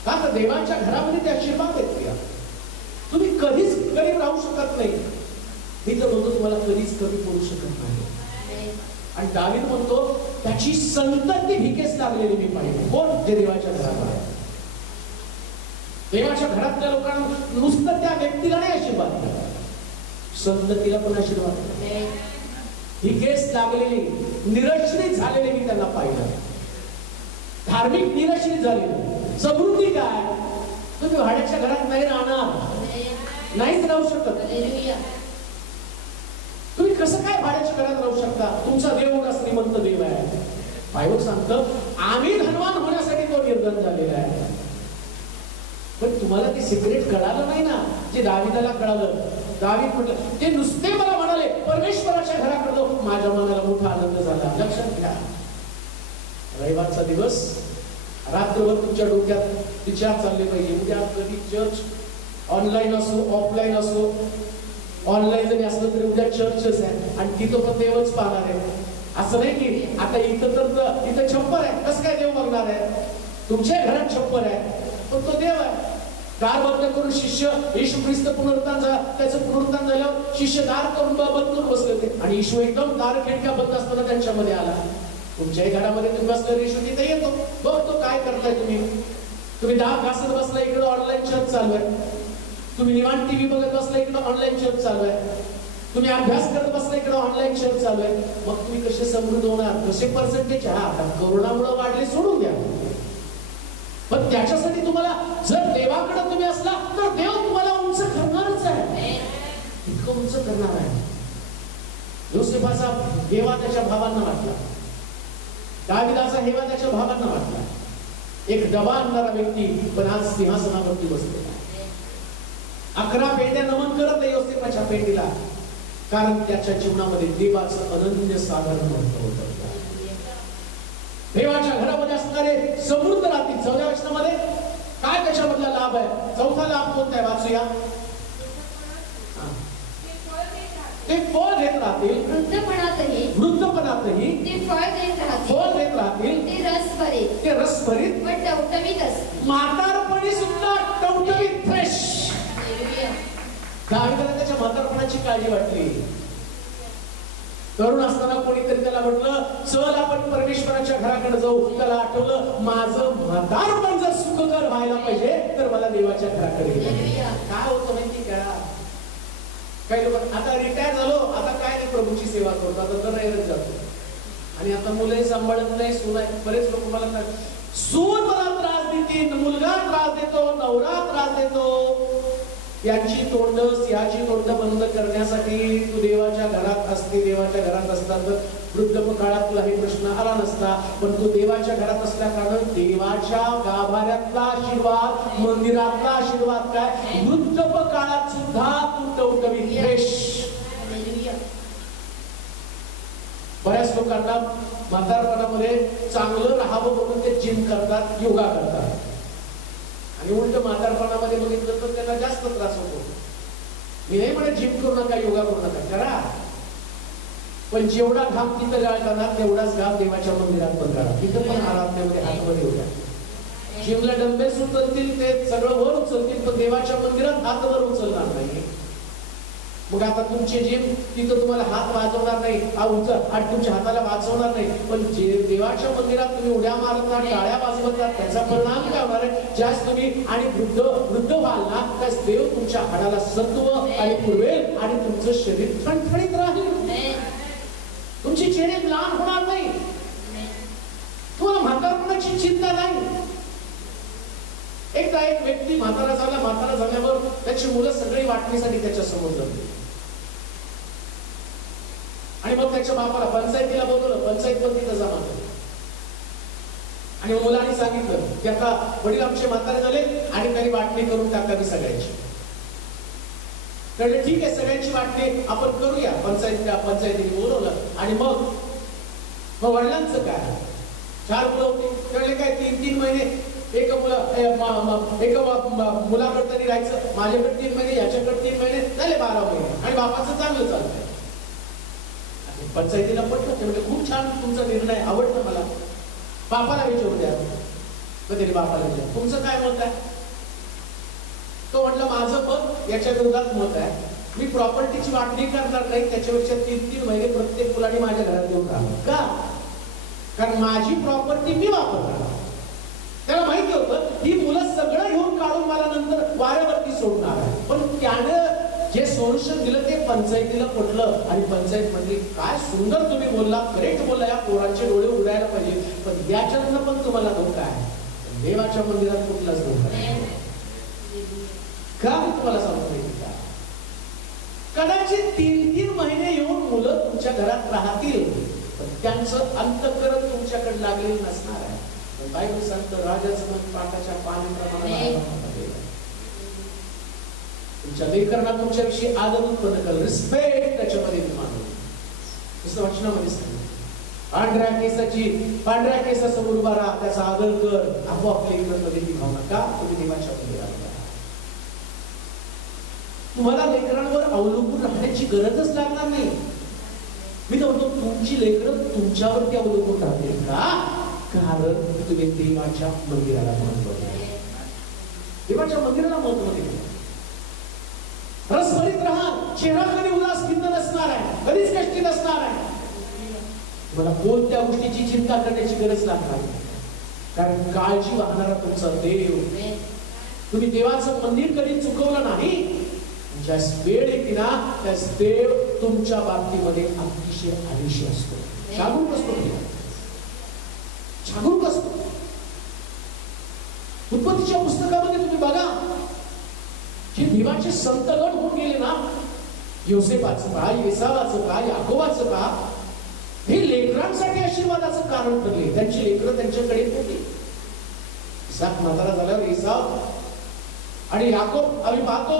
का तर देवाच्या घरामध्ये ते आशीर्वाद आहेत. तुम्ही कधीच गरीब राहू शकत नाही. मी तर म्हणतो तुम्हाला कधीच कमी पडू शकत नाही. आणि दावीद म्हणतो त्याची संतती भिकेस लागलेली मी पाहिजे. कोण? जे देवाच्या घरात आहे. देवाच्या घरातल्या लोकांना नुसतं त्या व्यक्तीला नाही आशीर्वाद दिला, संततीला पण आशीर्वाद. भिकेस लागलेली, निरश्रित झालेले मी त्यांना पाहिलं. धार्मिक निरश्रित झालेले. समृद्धी काय? तुम्ही भाड्याच्या घरात नाही राहणार, नाहीच राहू शकत. तुम्ही कसं काय भाड्याच्या घरात राहू शकता? तुमचा देव एवढा श्रीमंत देव आहे. बायबल सांगतं आम्ही धनवान होण्यासाठी तो निर्धन झालेला आहे. पण तुम्हाला ते सिक्रेट कळालं नाही ना, जे दाविदाला कळालं. दावीद म्हटलं ते नुसते मला म्हणाले परमेश्वराच्या घराकडे माझ्या मनाला मोठा आनंद झाला. लक्षात घ्या, रविवारचा दिवस, रात्रभर तुमच्या डोक्यात विचार चालले पाहिजे. उद्या कधी चर्च ऑनलाईन असो ऑफलाईन असो, ऑनलाईन जरी असलं तरी उद्या चर्चच आहे आणि तिथं पण देवच पाहणार आहे. असं नाही की आता इथं छप्पर आहे, कसं काय देव बघणार आहे? तुमच्या घरात छप्पर आहे पण तो देव आहे. दार बंद करून शिष्य येशू ख्रिस्त त्याचं पुनरुत्थान झाल्यावर शिष्य दार करून बंद करून बसले होते आणि येशू एकदम दार खिडक्या बंद असताना त्यांच्यामध्ये आला. तुमच्याही घरामध्ये तुम्ही बसले, येशू तिथे येतो, बघतो काय करताय तुम्ही दार घासत बसला, इकडे ऑनलाईन चर्च चालू आहे. तुम्ही निवांत टीव्ही बघत बसला, इकडे ऑनलाईन चर्च चालू आहे. तुम्ही अभ्यास करत बसला, इकडे ऑनलाईन चर्च चालू आहे. मग तुम्ही कसे समृद्ध होणार? कसे पर्सेंटेज? कोरोनामुळे वाढले सोडून द्या, पण त्याच्यासाठी तुम्हाला जर देवाकडे तुम्ही असला तर देव तुम्हाला उंच करणारच आहे, इतकं उंच करणार आहे. योसेफाचा हेवा त्याच्या भावांना वाटला, दाविदाचा हेवा त्याच्या भावांना वाटला. एक डबा आणणारा व्यक्ती पण आज सिंहासनावरती बसलेला. 11 पेंड्या नमन करत आहे योसेफाच्या पेंडीला, कारण त्याच्या जीवनामध्ये देवाचं अनन्य साधारण महत्व होतं. देवाच्या घरामध्ये असणारे समृद्ध राहतील. 14व्या वचनामध्ये काय कशामधला लाभ आहे? चौथा लाभ कोणता आहे? वाचूया. ते फळ देत राहतील. वृद्धपणातही ते फळ देत राहतील. ते रसभरीत व टवटवीत असतील. म्हातारपणी सुद्धा टवटवीत, फ्रेश. दाविदाला त्याच्या म्हातारपणाची काळजी वाटली. तरुण असताना कोणीतरी त्याला म्हटलं, चल आपण परमेश्वराच्या घराकडे जाऊ. त्याला आठवलं, माझं म्हातारपण जर सुखकर व्हायला पाहिजे तर मला देवाच्या घराकडे गेलं. काय होतं माहिती का? काही लोक आता रिटायर झालो, आता काय नाही, प्रभूची सेवा करतो, आता तर राहिलच जातो. आणि आता मुलंही सांभाळत नाही, सून आहे. बरेच लोक मला काय, सून मला त्रास देते, मुलगा त्रास देतो, नवरा त्रास देतो. याची तोंड, सिंहाची तोंड बंद करण्यासाठी तू देवाच्या घरात असते. देवाच्या घरात असतात तर वृद्धपकाळात तुला हे प्रश्न आला नसता. पण तू देवाच्या घरात असल्या कारण देवाच्या गाभाऱ्यातला आशीर्वाद, मंदिरातला आशीर्वाद काय, वृद्धपकाळात सुद्धा तू टवटवीत, फ्रेश. बऱ्याच लोकांना म्हातारपणामध्ये चांगलं राहावं म्हणून ते जिम करतात, योगा करतात. आणि उलट म्हातारपणामध्ये बघितलं तर त्यांना जास्त त्रास होतो. मी नाही म्हणत जिम करू नका, योगा करू नका, करा. पण जेवढा घाम तिथं गाळताना तेवढाच घाम देवाच्या मंदिरात पण गाळा. तिथं पण आराधनेमध्ये हातमध्ये होत्या. जिमला डंबेल्स उचलतील, ते सगळं वर उचलतील, पण देवाच्या मंदिरात हात वर उचलणार नाही. मग आता तुमचे जिम तिथं तुम्हाला हात वाजवणार नाही, तुमच्या हाताला वाचवणार नाही. पण जे देवाच्या मंदिरात तुम्ही उड्या मारता, टाळ्या वाजवतात, त्याचा परिणाम काय होणार आहे? ज्यास तुम्ही आणि वृद्ध व्हाल ना, त्यास देव तुमच्या हाडाला सत्व आणि पुरवेल आणि तुमचं शरीर ठणठणीत राहील. तुमची चेहरे लहान होणार नाही. तुम्हाला म्हातारपणाची चिंता नाही. एकदा एक व्यक्ती म्हातारा झाल्यावर त्याची मुलं सगळी वाटणीसाठी त्याच्या समोर जमली. आणि मग त्याच्या बापाला पंचायतीला बोलवलं. पंचायत पण तिथं जमा झाली. आणि मुलांनी सांगितलं की आता वडील आमचे म्हातारे झाले आणि त्यांनी वाटणी करून टाकावी सगळ्यांची. कळलं, ठीक आहे, सगळ्यांची वाटणी आपण करूया. पंचायतीने बोलवलं. आणि मग वडिलांचं काय, 4 मुलं होती. कळले काय, 3 महिने एका मुलाकडे तरी राहायचं. माझ्याकडे 3 महिने, याच्याकडे 3 महिने झाले, 12 महिने. आणि बापाचं चांगलं चालतंय. पंचायतीला पटलं. ते म्हणजे खूप छान तुमचा निर्णय, आवडला मला. बापाला विचारू द्या. मग तरी बापाला विचार, तुमचं काय मत आहे? तो म्हटलं, माझं मत याच्या विरोधात मत आहे. मी प्रॉपर्टीची वाटणी करणार नाही. त्याच्यापेक्षा 3 महिने प्रत्येक मुलाने माझ्या घरात येऊन राहावं. का? कारण माझी प्रॉपर्टी मी वापरणार. त्याला माहिती होतं ही मुलं सगळं घेऊन काढून मला नंतर वाऱ्यावरती सोडणार आहे. पण त्यानं जे सोल्युशन दिलं ते पंचायतीला पटलं. आणि पंचायत म्हणली, काय सुंदर तुम्ही बोलला, करेक्ट बोलला, या पोरांचे डोळे उडायला पाहिजे. पण याच्यातनं पण तुम्हाला धोका आहे. देवाच्या मंदिरात कुठलाच धोका नाही. का मी तुम्हाला सांगतो का? कदाचित 3 महिने येऊन मुलं तुमच्या घरात राहतील, पण त्यांचं अंतःकरण तुमच्याकडे लागलेलं नसणार आहे. बायबल सांगतं, राजाचं मन पाटाच्या पाण्याप्रमाणे. तुमच्या लेकरांना तुमच्याविषयी आदर उत्पन्न कर, रिस्पेक्ट त्याच्यामध्ये निर्माण होईल. दुसऱ्या वचनामध्ये सांगितलं, पांढऱ्या केसासमोर उभा राहा, त्याचा आदर कर. आपोआप लेकरांमध्ये ती भावना. का? तुम्ही देवाच्या मंदिरात. तुम्हाला लेकरांवर अवलंबून राहण्याची गरजच लागणार नाही. मी तर म्हणतो, तुमची लेकरं तुमच्यावरती अवलंबून राहतील. का? कारण तुम्ही देवाच्या मंदिराला महत्व द्या. देवाच्या मंदिराला महत्व द्या. रसभरीत राहा. चेहरा कधी उदासीन नसणार आहे, कधीच कष्टी नसणार आहे. मला कोणत्या गोष्टीची चिंता करण्याची गरज लागणार नाही. कारण काळजी वाहणारा तुमचा देव. तुम्ही देवाचं मंदिर कधी चुकवलं नाही. ज्या वेळ येते ना, त्याच देव तुमच्या बाबतीमध्ये अतिशय आयुष्य असतो. जागरूक असतो. जागरूक असतो. उत्पत्तीच्या पुस्तकामध्ये तुम्ही बघा, जे देवाचे संतगण होऊन गेले ना, योसेफाचं का, येसावाचं का, याकोबाचं का, हे लेकरांसाठी आशीर्वादाचं कारण ठरले. त्यांची लेकरं त्यांच्याकडे होती. इसाक म्हातारा झाल्यावर इसाव आणि याकोब आम्ही पाहतो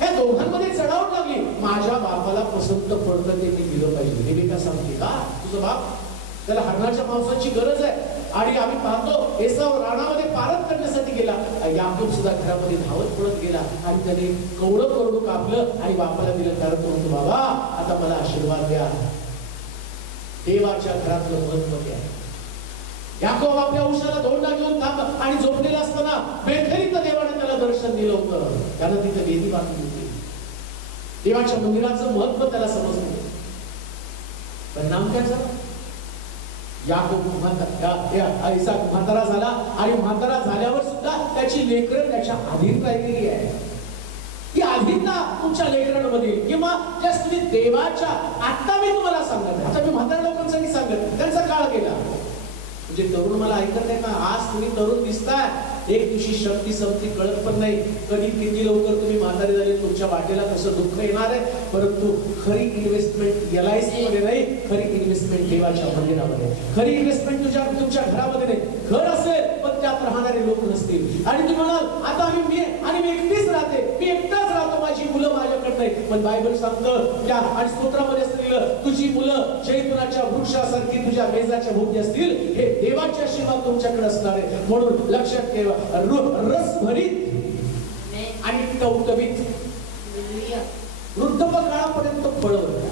या दोघांमध्ये चढावट लागली. माझ्या बापाला पसंत पडतं ते मी दिलं पाहिजे. रेबेका सांगते का तुझा बाप त्याला हरणाच्या मांसाची गरज आहे. आणि आम्ही पाहतो एसाव रानामध्ये पारत करण्यासाठी गेला. याकोब सुद्धा घरामध्ये धावत पडत गेला आणि त्याने कवडं कवडं कापलं आणि बापाला दिलं. कारण तो म्हणतो बाबा आता मला आशीर्वाद द्या. देवाच्या घरातलं महत्व आहे. याकोब आपल्या उशाला धोंडा घेऊन थांब आणि झोपलेला असताना बेथेरीत देवाने त्याला दर्शन दिलं होतं. त्यानं तिथे वेदी बांधली होती. देवाच्या मंदिराचं महत्व त्याला समजलं. परिणाम काय झाला? याकोब इसाक म्हातारा झाला आणि म्हातारा झाल्यावर सुद्धा त्याची लेकरं त्याच्या अधीन राहिलेली आहे. ती अधीनता तुमच्या लेकरांमध्ये किंवा जस्ट तुम्ही देवाच्या आता मी तुम्हाला सांगत आता मी म्हातारा लोकांसाठी सांगत त्यांचा काळ गेला. म्हणजे तरुण मला ऐकत नाही का? आज तुम्ही तरुण दिसताय एक दिवशी शक्ती संपती कळत पण नाही. कधी किती लवकर तुम्ही म्हातारे झाले तुमच्या वाटेला कसं दुःख येणार आहे. परंतु खरी इन्व्हेस्टमेंट LIC मध्ये नाही, खरी इन्व्हेस्टमेंट देवाच्या मंदिरामध्ये. खरी इन्व्हेस्टमेंट तुमच्या घरामध्ये नाही. घर असेल पण त्यात राहणारे लोक नसतील. आणि तुम्ही म्हणाल आता मी एकटीच राहते, मी एकटाच राहतो, माझी मुलं माझ्याकडे नाही. पण बायबल सांगतं त्या आणि स्तोत्रामध्ये असलेलं तुझी मुलं जैतुनाच्या वृक्षासारखी तुझ्या मेजाच्या भोवती असतील. हे देवाचे आशीर्वाद तुमच्याकडे असणार आहे. म्हणून लक्षात ठेवा रसभरीत आणि टवटवीत वृद्धपकाळापर्यंत फळवता.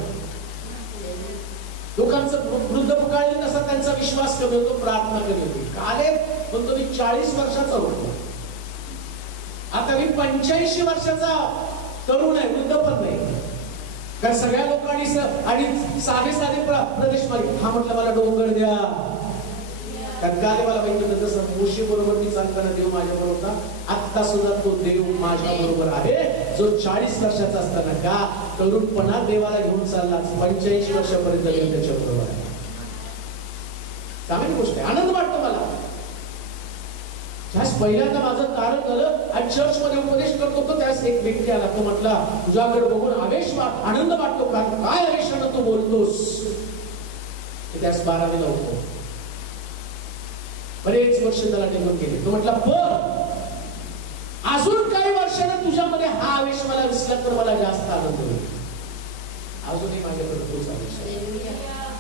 लोकांचं वृद्धपकाळ कसा त्यांचा विश्वास कमी होतो, प्रार्थना कमी होती. कालेब म्हणतो मी 40 वर्षाचा होतो, आता मी 85 वर्षाचा तरुण आहे, वृद्ध पण नाही. कारण सगळ्या लोकांनी आणि साधे प्रदेश मागे हा म्हटलं मला डोंगर द्या. काले मला माहिती होतं जसं मोशे बरोबर मी चालताना देव माझ्या बरोबर होता. आता सुद्धा तो देव माझ्या बरोबर आहे जो 40 वर्षाचा असताना का तरुणपणा देवाला घेऊन चालला 85 वर्षापर्यंत देव त्याच्या बरोबर आहे. चांगली गोष्ट आहे, आनंद वाटतो मला. ज्यास पहिल्यांदा माझं कारण झालं आणि चर्च मध्ये उपदेश करत होतो त्यास एक व्यक्ती आला. तो म्हटला तुझ्याकडे बघून आनंद वाटतो. कारण काय आवेशानं तू बोलतोस. त्यास 12वीला होतो. बरेच वर्ष त्याला निघून गेले. तो म्हटला पण अजून काही वर्षाने तुझ्यामध्ये हा आवेश मला दिसला तर मला जास्त आनंद होईल. अजूनही माझ्याकडे तोच आवेश आहे.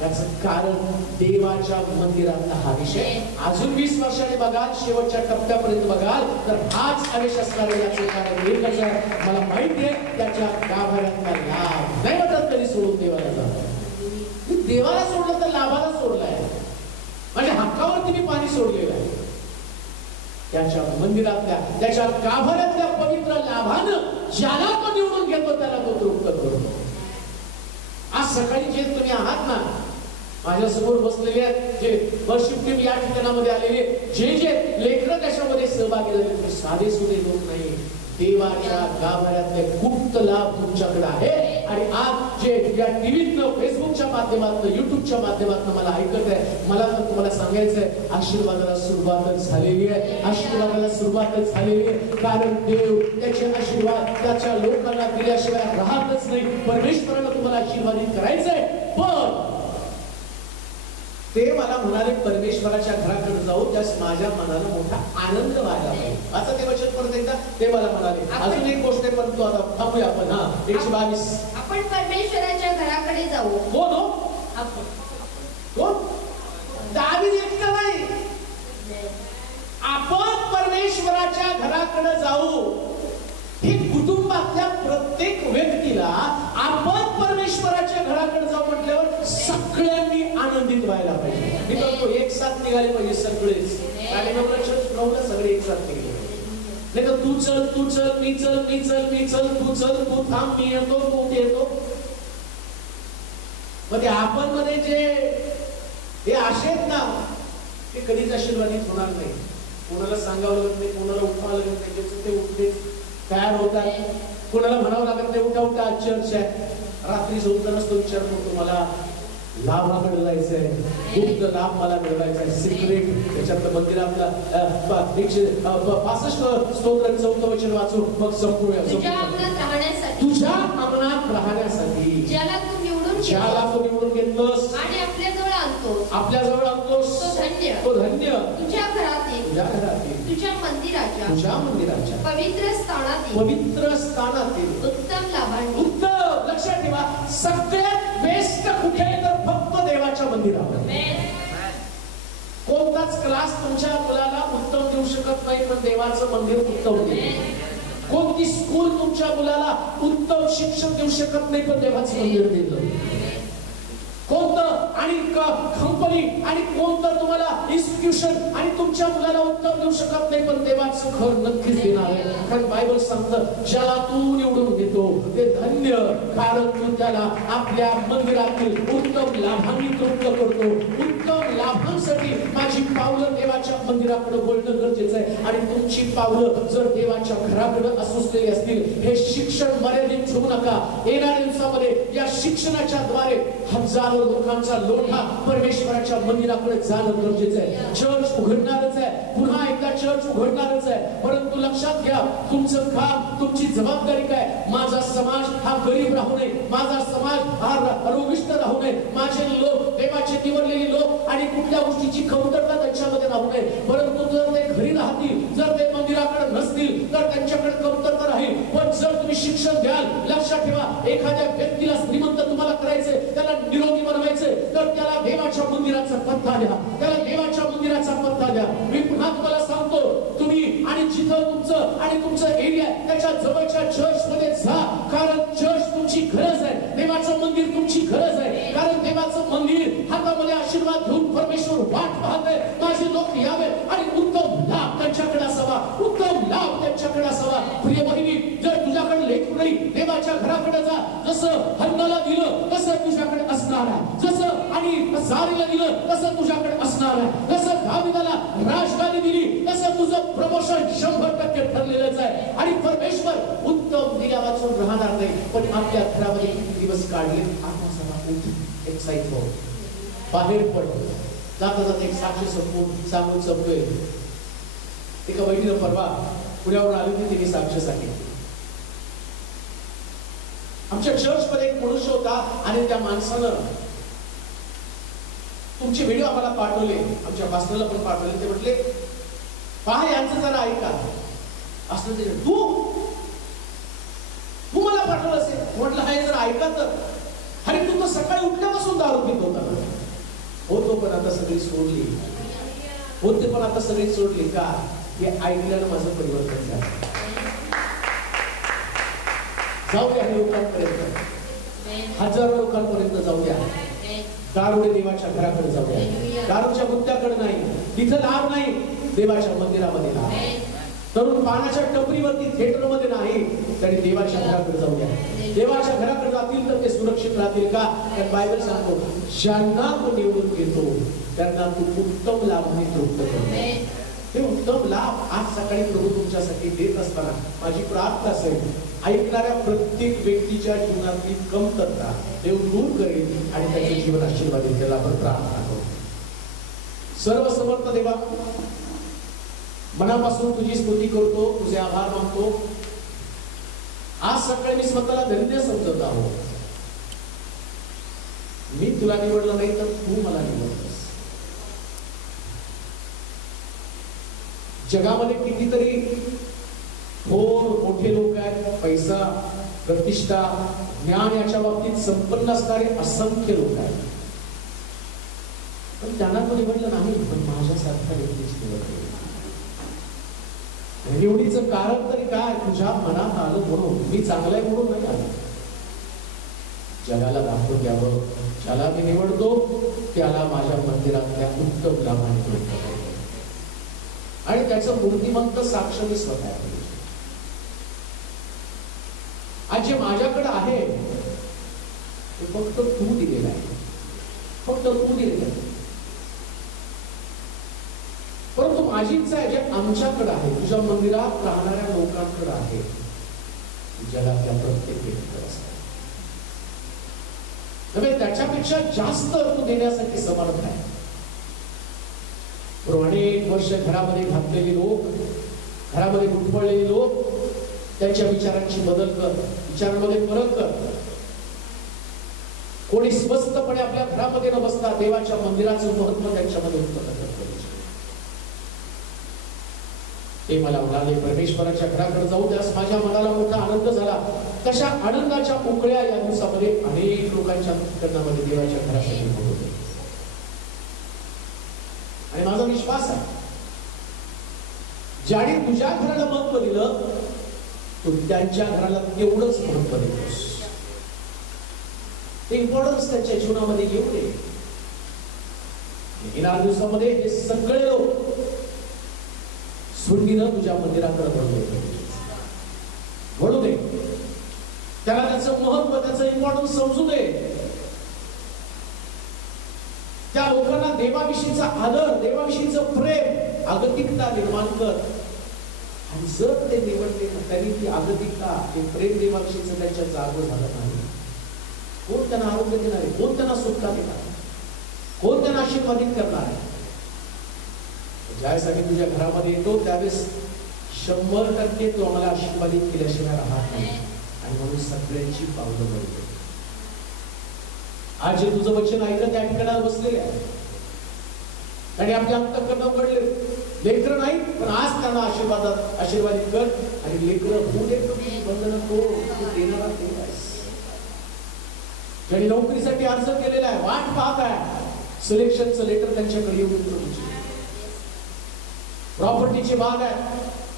याचं कारण देवाच्या मंदिरातला हा विषय. अजून 20 वर्षांनी बघाल, शेवटच्या टप्प्यापर्यंत बघाल तर हाच आवेश असणार आहे. याचं कारण एकच आहे, मला माहिती आहे त्याच्या गाभाऱ्यातला लाभ नाही वाटत कधी सोडून देवाला जातो. देवाला सोडलं तर लाभाला सोडलाय. म्हणजे हक्कावरती मी पाणी सोडलेलं आहे. त्याच्या मंदिरातल्या त्याच्या गाभाऱ्यातल्या पवित्र लाभानं ज्याला तो निवडून घेतो त्याला तो तृप्त करतो. आज सकाळी जे तुम्ही आहात ना, माझ्या समोर बसलेले आहेत जे वर्शिप टीम या ठिकाणामध्ये आलेले जे लेकरं त्याच्यामध्ये सहभागी झाले ते साधे सुधे लोक नाही. देवाच्या गाभाऱ्यातले गुप्त लाभ तुमच्याकडे आहे. आणि आज जे या टीव्हीतनं, फेसबुकच्या माध्यमातून, युट्यूबच्या माध्यमातून मला ऐकत आहे, मला तर तुम्हाला सांगायचं आहे आशीर्वादाला सुरुवातच झालेली आहे. आशीर्वादाला सुरुवातच झालेली आहे. कारण देव त्याचे आशीर्वाद त्याच्या लोकांना दिल्याशिवाय राहतच नाही. परमेश्वराला तुम्हाला आशीर्वादित करायचंय. पण ते मला म्हणाले परमेश्वराच्या घराकडे जाऊ त्यास माझ्या मनाला मोठा आनंद व्हायला पाहिजे. आता ते वचन परत एकदा ते मला म्हणाले. अजून एक गोष्ट आहे पण तो आता थांबूया आपण. 122 आपण परमेश्वराच्या घराकडे जाऊ. कोण हो कोण? दावीद एकटा नाही. आपण परमेश्वराच्या घराकडे जाऊ. हे कुटुंबातल्या प्रत्येक व्यक्तीला आपण परमेश्वराच्या घराकडे जाऊ म्हटल्यावर सगळ्यांनी आनंदित व्हायला पाहिजे. मी म्हणतो एक साथ निघाले पाहिजे सगळेच. आणि नवला सगळे एक साथ निघाले नाही तर तू चल तू चल मी चल मी चल मी चल तू चल तू थांब मी येतो तू येतो. मग ते आपण मध्ये जे हे आशेत ना ते कधीच आशीर्वादित होणार नाही. कोणाला सांगावं लागत नाही, कोणाला उठवावं लागत नाही. ज्याचं ते उठले तयार होतात. कोणाला म्हणावं लागत नाही उठा उठा आज चर्च आहे. रात्री झोपतानाच तो विचार करतो मला लाभाकडे जायचंय, गुप्त लाभ मला मिळवायचा आहे. सिक्रेट त्याच्यात मंदिरातला 165 स्तोत्र 4 वचन वाचू मग संपूर्ण. तुझ्या अंगणात राहण्यासाठी तुझ्या अंगणात राहण्यासाठी ज्याला तू निवडून ज्याला तू निवडून घेतलंस आणि आपल्याजवळ आणतोस, आपल्याजवळ आणतोस, तो धन्य. तो धन्य. तुझ्या घरातील, तुझ्या घरातील, तुझ्या मंदिराच्या, तुझ्या मंदिराच्या, पवित्र स्थानातील, पवित्र स्थानातील उत्तम लाभांनी. उत्तम. लक्षात ठेवा, सगळ्यात बेस्ट कुठे तर फक्त देवाच्या मंदिरामध्ये. कोणताच क्लास तुमच्या मुलाला उत्तम देऊ शकत नाही, पण देवाचं मंदिर उत्तम देईल. कोणती स्कूल तुमच्या मुलाला उत्तम शिक्षण देऊ शकत नाही, पण देवाचं मंदिर दिलं. कोणतं आणि कंपनी आणि कोणतं तुम्हाला इन्स्टिट्यूशन आणि तुमच्या मुलाला उत्तम देऊ शकत नाही, पण देवाचं घर नक्कीच देणार आहे. कारण बायबल सांगतं, ज्याला तू निवडून घेतो ते धन्य, कारण तू त्याला आपल्या मंदिरातील उत्तम लाभांनी तृप्त करतो. उत्तम लाभांसाठी माझी पावलं देवाच्या मंदिराकडे वळणं गरजेचं आहे. आणि तुमची पावलं जर देवाच्या घराकडे असुसलेली असतील, हे शिक्षण मर्यादित ठेवू नका. येणाऱ्या दिवसामध्ये या शिक्षणाच्या द्वारे हजारो लोकांचा लोढा परमेश्वराच्या मंदिराकडे जाणं गरजेचं आहे. चर्च उघडणारच आहे, पुन्हा एकदा चर्च उघडणारच आहे. परंतु लक्षात घ्या, तुमचं काम, तुमची जबाबदारी काय? माझा समाज हा गरीब राहू नये, माझा समाज हा रोगिष्ट राहू नये, माझे लोक, देवाचे निवडलेले लोक आणि कुठल्या गोष्टीची कमतरता त्यांच्यामध्ये राहू नये. परंतु जर ते घरी राहतील, जर ते मंदिराकडे नसतील, तर त्यांच्याकडे कमतरता राहील. पण जर तुम्ही शिक्षण द्याल, लक्षात ठेवा, एखाद्या व्यक्तीला श्रीमंत तुम्हाला करायचे, त्याला निरोगी बनवायचे, तर त्याला देवाच्या मंदिराचा पत्ता द्या, त्याला देवाच्या मंदिराचा पत्ता द्या. मी पुन्हा तुम्हाला सांगतो, तुम्ही आणि जिथं तुमचं आणि तुमचं एरिया त्याच्या जवळच्या चर्च मध्ये जा, कारण चर्च तुमची गरज आहे, देवाचं मंदिर तुमची गरज आहे. कारण देवाचं मंदिर हातामध्ये आशीर्वाद घेऊन परमेश्वर वाट पाहत आहे, माझे लोक यावे आणि उत्तम लाभ त्यांच्याकडे असावा, उत्तम लाभ त्यांच्याकडे असावा. प्रिय बहिणी, जर तुझ्याकडे लेकरू नाही, देवाच्या घराकडे जा. जसं हन्नाला दिलं तसं तुझ्याकडे असणार आहे, जसं आणि सारीला दिलं तसं तुझ्याकडे असणार आहे, जसं दाविदाला राजगादी दिली तसं तुझं प्रमोशन 100% ठरलेलंच आहे. आणि परमेश्वर उत्तम दिल्या वाचून राहणार नाही. पण आपल्या घरामध्ये किती दिवस काढले, आता सगळा एक्साइट हो, बाहेर पड. जाता जाता एक साक्ष सांगून संपतोय. एका बहिणीनं परवा पुण्यावर आली होती, तिने साक्षीसाठी. आमच्या चर्च मध्ये एक मनुष्य होता आणि त्या माणसानं तुमचे व्हिडिओ आम्हाला पाठवले, आमच्या पास्टरला पण पाठवले. ते म्हटले, पहा यांचं जरा ऐका. असं ते तू मला पाठवलं असेल. म्हटलं हा जरा ऐका तर. अरे तू तर सकाळी उठल्यापासून दारू पित होता. होतो पण आता सगळी सोडली, होते पण आता सगळी सोडली. का? हे ऐकल्यानं माझं परिवर्तन झालं. जाऊ द्या लोकांपर्यंत, हजारो लोकांपर्यंत जाऊ द्या. दारुडे देवाच्या घराकडे जाऊ द्या, दारूच्या मुद्द्याकडे नाही, तिथं लाभ नाही, देवाच्या मंदिरामध्ये लाभ. तरुण पानाच्या टपरीवरती थिएटरमध्ये नाही, तरी देवाच्या घराकडे जाऊ द्या. देवाच्या घराकडे जातील तर ते सुरक्षित राहतील. का? कारण बायबल सांगतो, ज्यांना तो निवडून घेतो त्यांना तू उत्तम लाभाने तृप्त करतो. हे उत्तम लाभ आज सकाळी प्रभू तुमच्यासाठी देत असताना माझी प्रार्थना असेल, ऐकणाऱ्या प्रत्येक व्यक्तीच्या जीवनातली कमतरता देव दूर करेल आणि त्याचे जीवन आशीर्वादित त्याला आपण प्रार्थना करू. सर्व समर्थ देवा, मनापासून तुझी स्तुती करतो, तुझे आभार मानतो. आज सकाळी मी स्वतःला धन्य समजत आहो. मी तुला निवडलं नाही तर तू मला निवडलंस. जगामध्ये कितीतरी थोर मोठे लोक आहेत, पैसा, प्रतिष्ठा, ज्ञान याच्या बाबतीत संपन्न असणारे असंख्य लोक आहेत, पण त्यांना तो निवडलं नाही. पण माझ्यासारख्या व्यक्तीच निवडले. निवडीचं कारण तरी काय? तुझ्या मनात आलं म्हणून. मी चांगलं आहे म्हणून नाही आलं. जगाला दाखवून द्यावं, ज्याला मी निवडतो त्याला माझ्या मंदिरातल्या उत्तम लाभाने तृप्त करतो. आणि त्याचं मूर्तिमंत साक्ष मी स्वतः आहे. आज जे माझ्याकडे आहे ते फक्त तू दिलेलं आहे, फक्त तू दिलेलं आहे. परंतु माझी इच्छा आहे, जे आमच्याकडे आहे, तुझ्या मंदिरात राहणाऱ्या लोकांकडे आहे, जगातल्या प्रत्येक व्यक्तीकडे असतात. त्याच्यापेक्षा जास्त तू देण्यासाठी समर्थ आहे. अनेक वर्ष घरामध्ये घातलेले लोक, घरामध्ये गुंतवलेले लोक, त्यांच्या विचारांची बदल कर, विचारांमध्ये फरक कर. कोणी स्वस्तपणे आपल्या घरामध्ये न बसता देवाच्या मंदिराचं महत्व त्यांच्यामध्ये उत्पन्न करतो. ते मला म्हणाले, परमेश्वराच्या घराकडे जाऊ त्यास माझ्या मनाला मोठा आनंद झाला. तशा आनंदाच्या उकळ्या या दिवसामध्ये अनेक लोकांच्या अंतःकरणामध्ये देवाच्या घरासाठी होत होते. आणि माझा विश्वास आहे, ज्याने तुझ्या घराला महत्व दिलं तू त्यांच्या घराला तेवढंच महत्व देतोस. ते इम्पॉर्टन्स त्यांच्या जीवनामध्ये येऊ दे. येणाऱ्या दिवसामध्ये हे सगळे लोक सुंदीनं तुझ्या मंदिराकडे वळू दे. त्याला त्याचं महत्व, त्याचं इम्पॉर्टन्स समजू दे. त्या लोकांना देवाविषयीचा आदर, देवाविषयीचं प्रेम, आगतिकता निर्माण कर. आणि जर ते निवडले त्यांनी ती आगतिकता, ते प्रेम देवाविषयीचं त्यांच्या जागं झालं नाही, कोण त्यांना आरोग्य देणार आहे? कोण त्यांना सुटका देणार आहे? कोण त्यांना आशीर्वादित करणार आहे? ज्यावेळेस आम्ही तुझ्या घरामध्ये येतो त्यावेळेस 100% तू आम्हाला आशीर्वादित केल्याशिवाय राहत नाही. आणि म्हणून सगळ्यांची पावलं पडतो. आज जे तुझं वचन ऐकत त्या ठिकाणाला बसलेले आहे आणि आपल्या अंतःकरण उघडले. लेकरं नाही पण आज त्यांना आशीर्वादित कर. आणि लेकरं होऊ दे बंद नको, तू देणारा देव आहेस. ज्यांनी नोकरीसाठी अर्ज केलेला आहे, वाट पाहत आहे, सिलेक्शनचं लेटर त्यांच्याकडे येऊन तुझी प्रॉपर्टीची बाग आहे,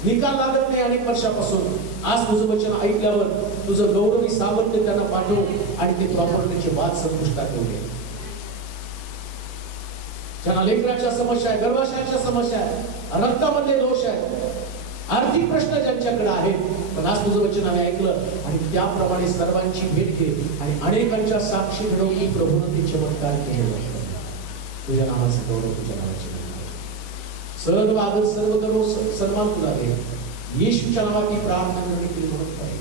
निकाल लागत नाही अनेक वर्षापासून. आज तुझं वचन ऐकल्यावर तुझं गौरवी सामर्थ्य त्यांना पाठव आणि ते प्रॉपर्टीचे वाद संपुष्टात येऊ दे. ज्यांना लेकराच्या समस्या आहे, गर्भाशयाच्या समस्या आहे, रक्तामध्ये दोष आहे, आर्थिक प्रश्न ज्यांच्याकडे आहेत, पण आज तुझं वचन आम्ही ऐकलं आणि त्याप्रमाणे सर्वांची भेट घे आणि अनेकांच्या साक्षी घडवून प्रभूने ते चमत्कार केले. तुझ्या नावाचं गौरव, तुझ्या नावाचे सर्व आदर, सर्व गर्व, सन्मान तुला दे. येशूच्या नावाची प्रार्थना करणे तुला म्हणत आहे.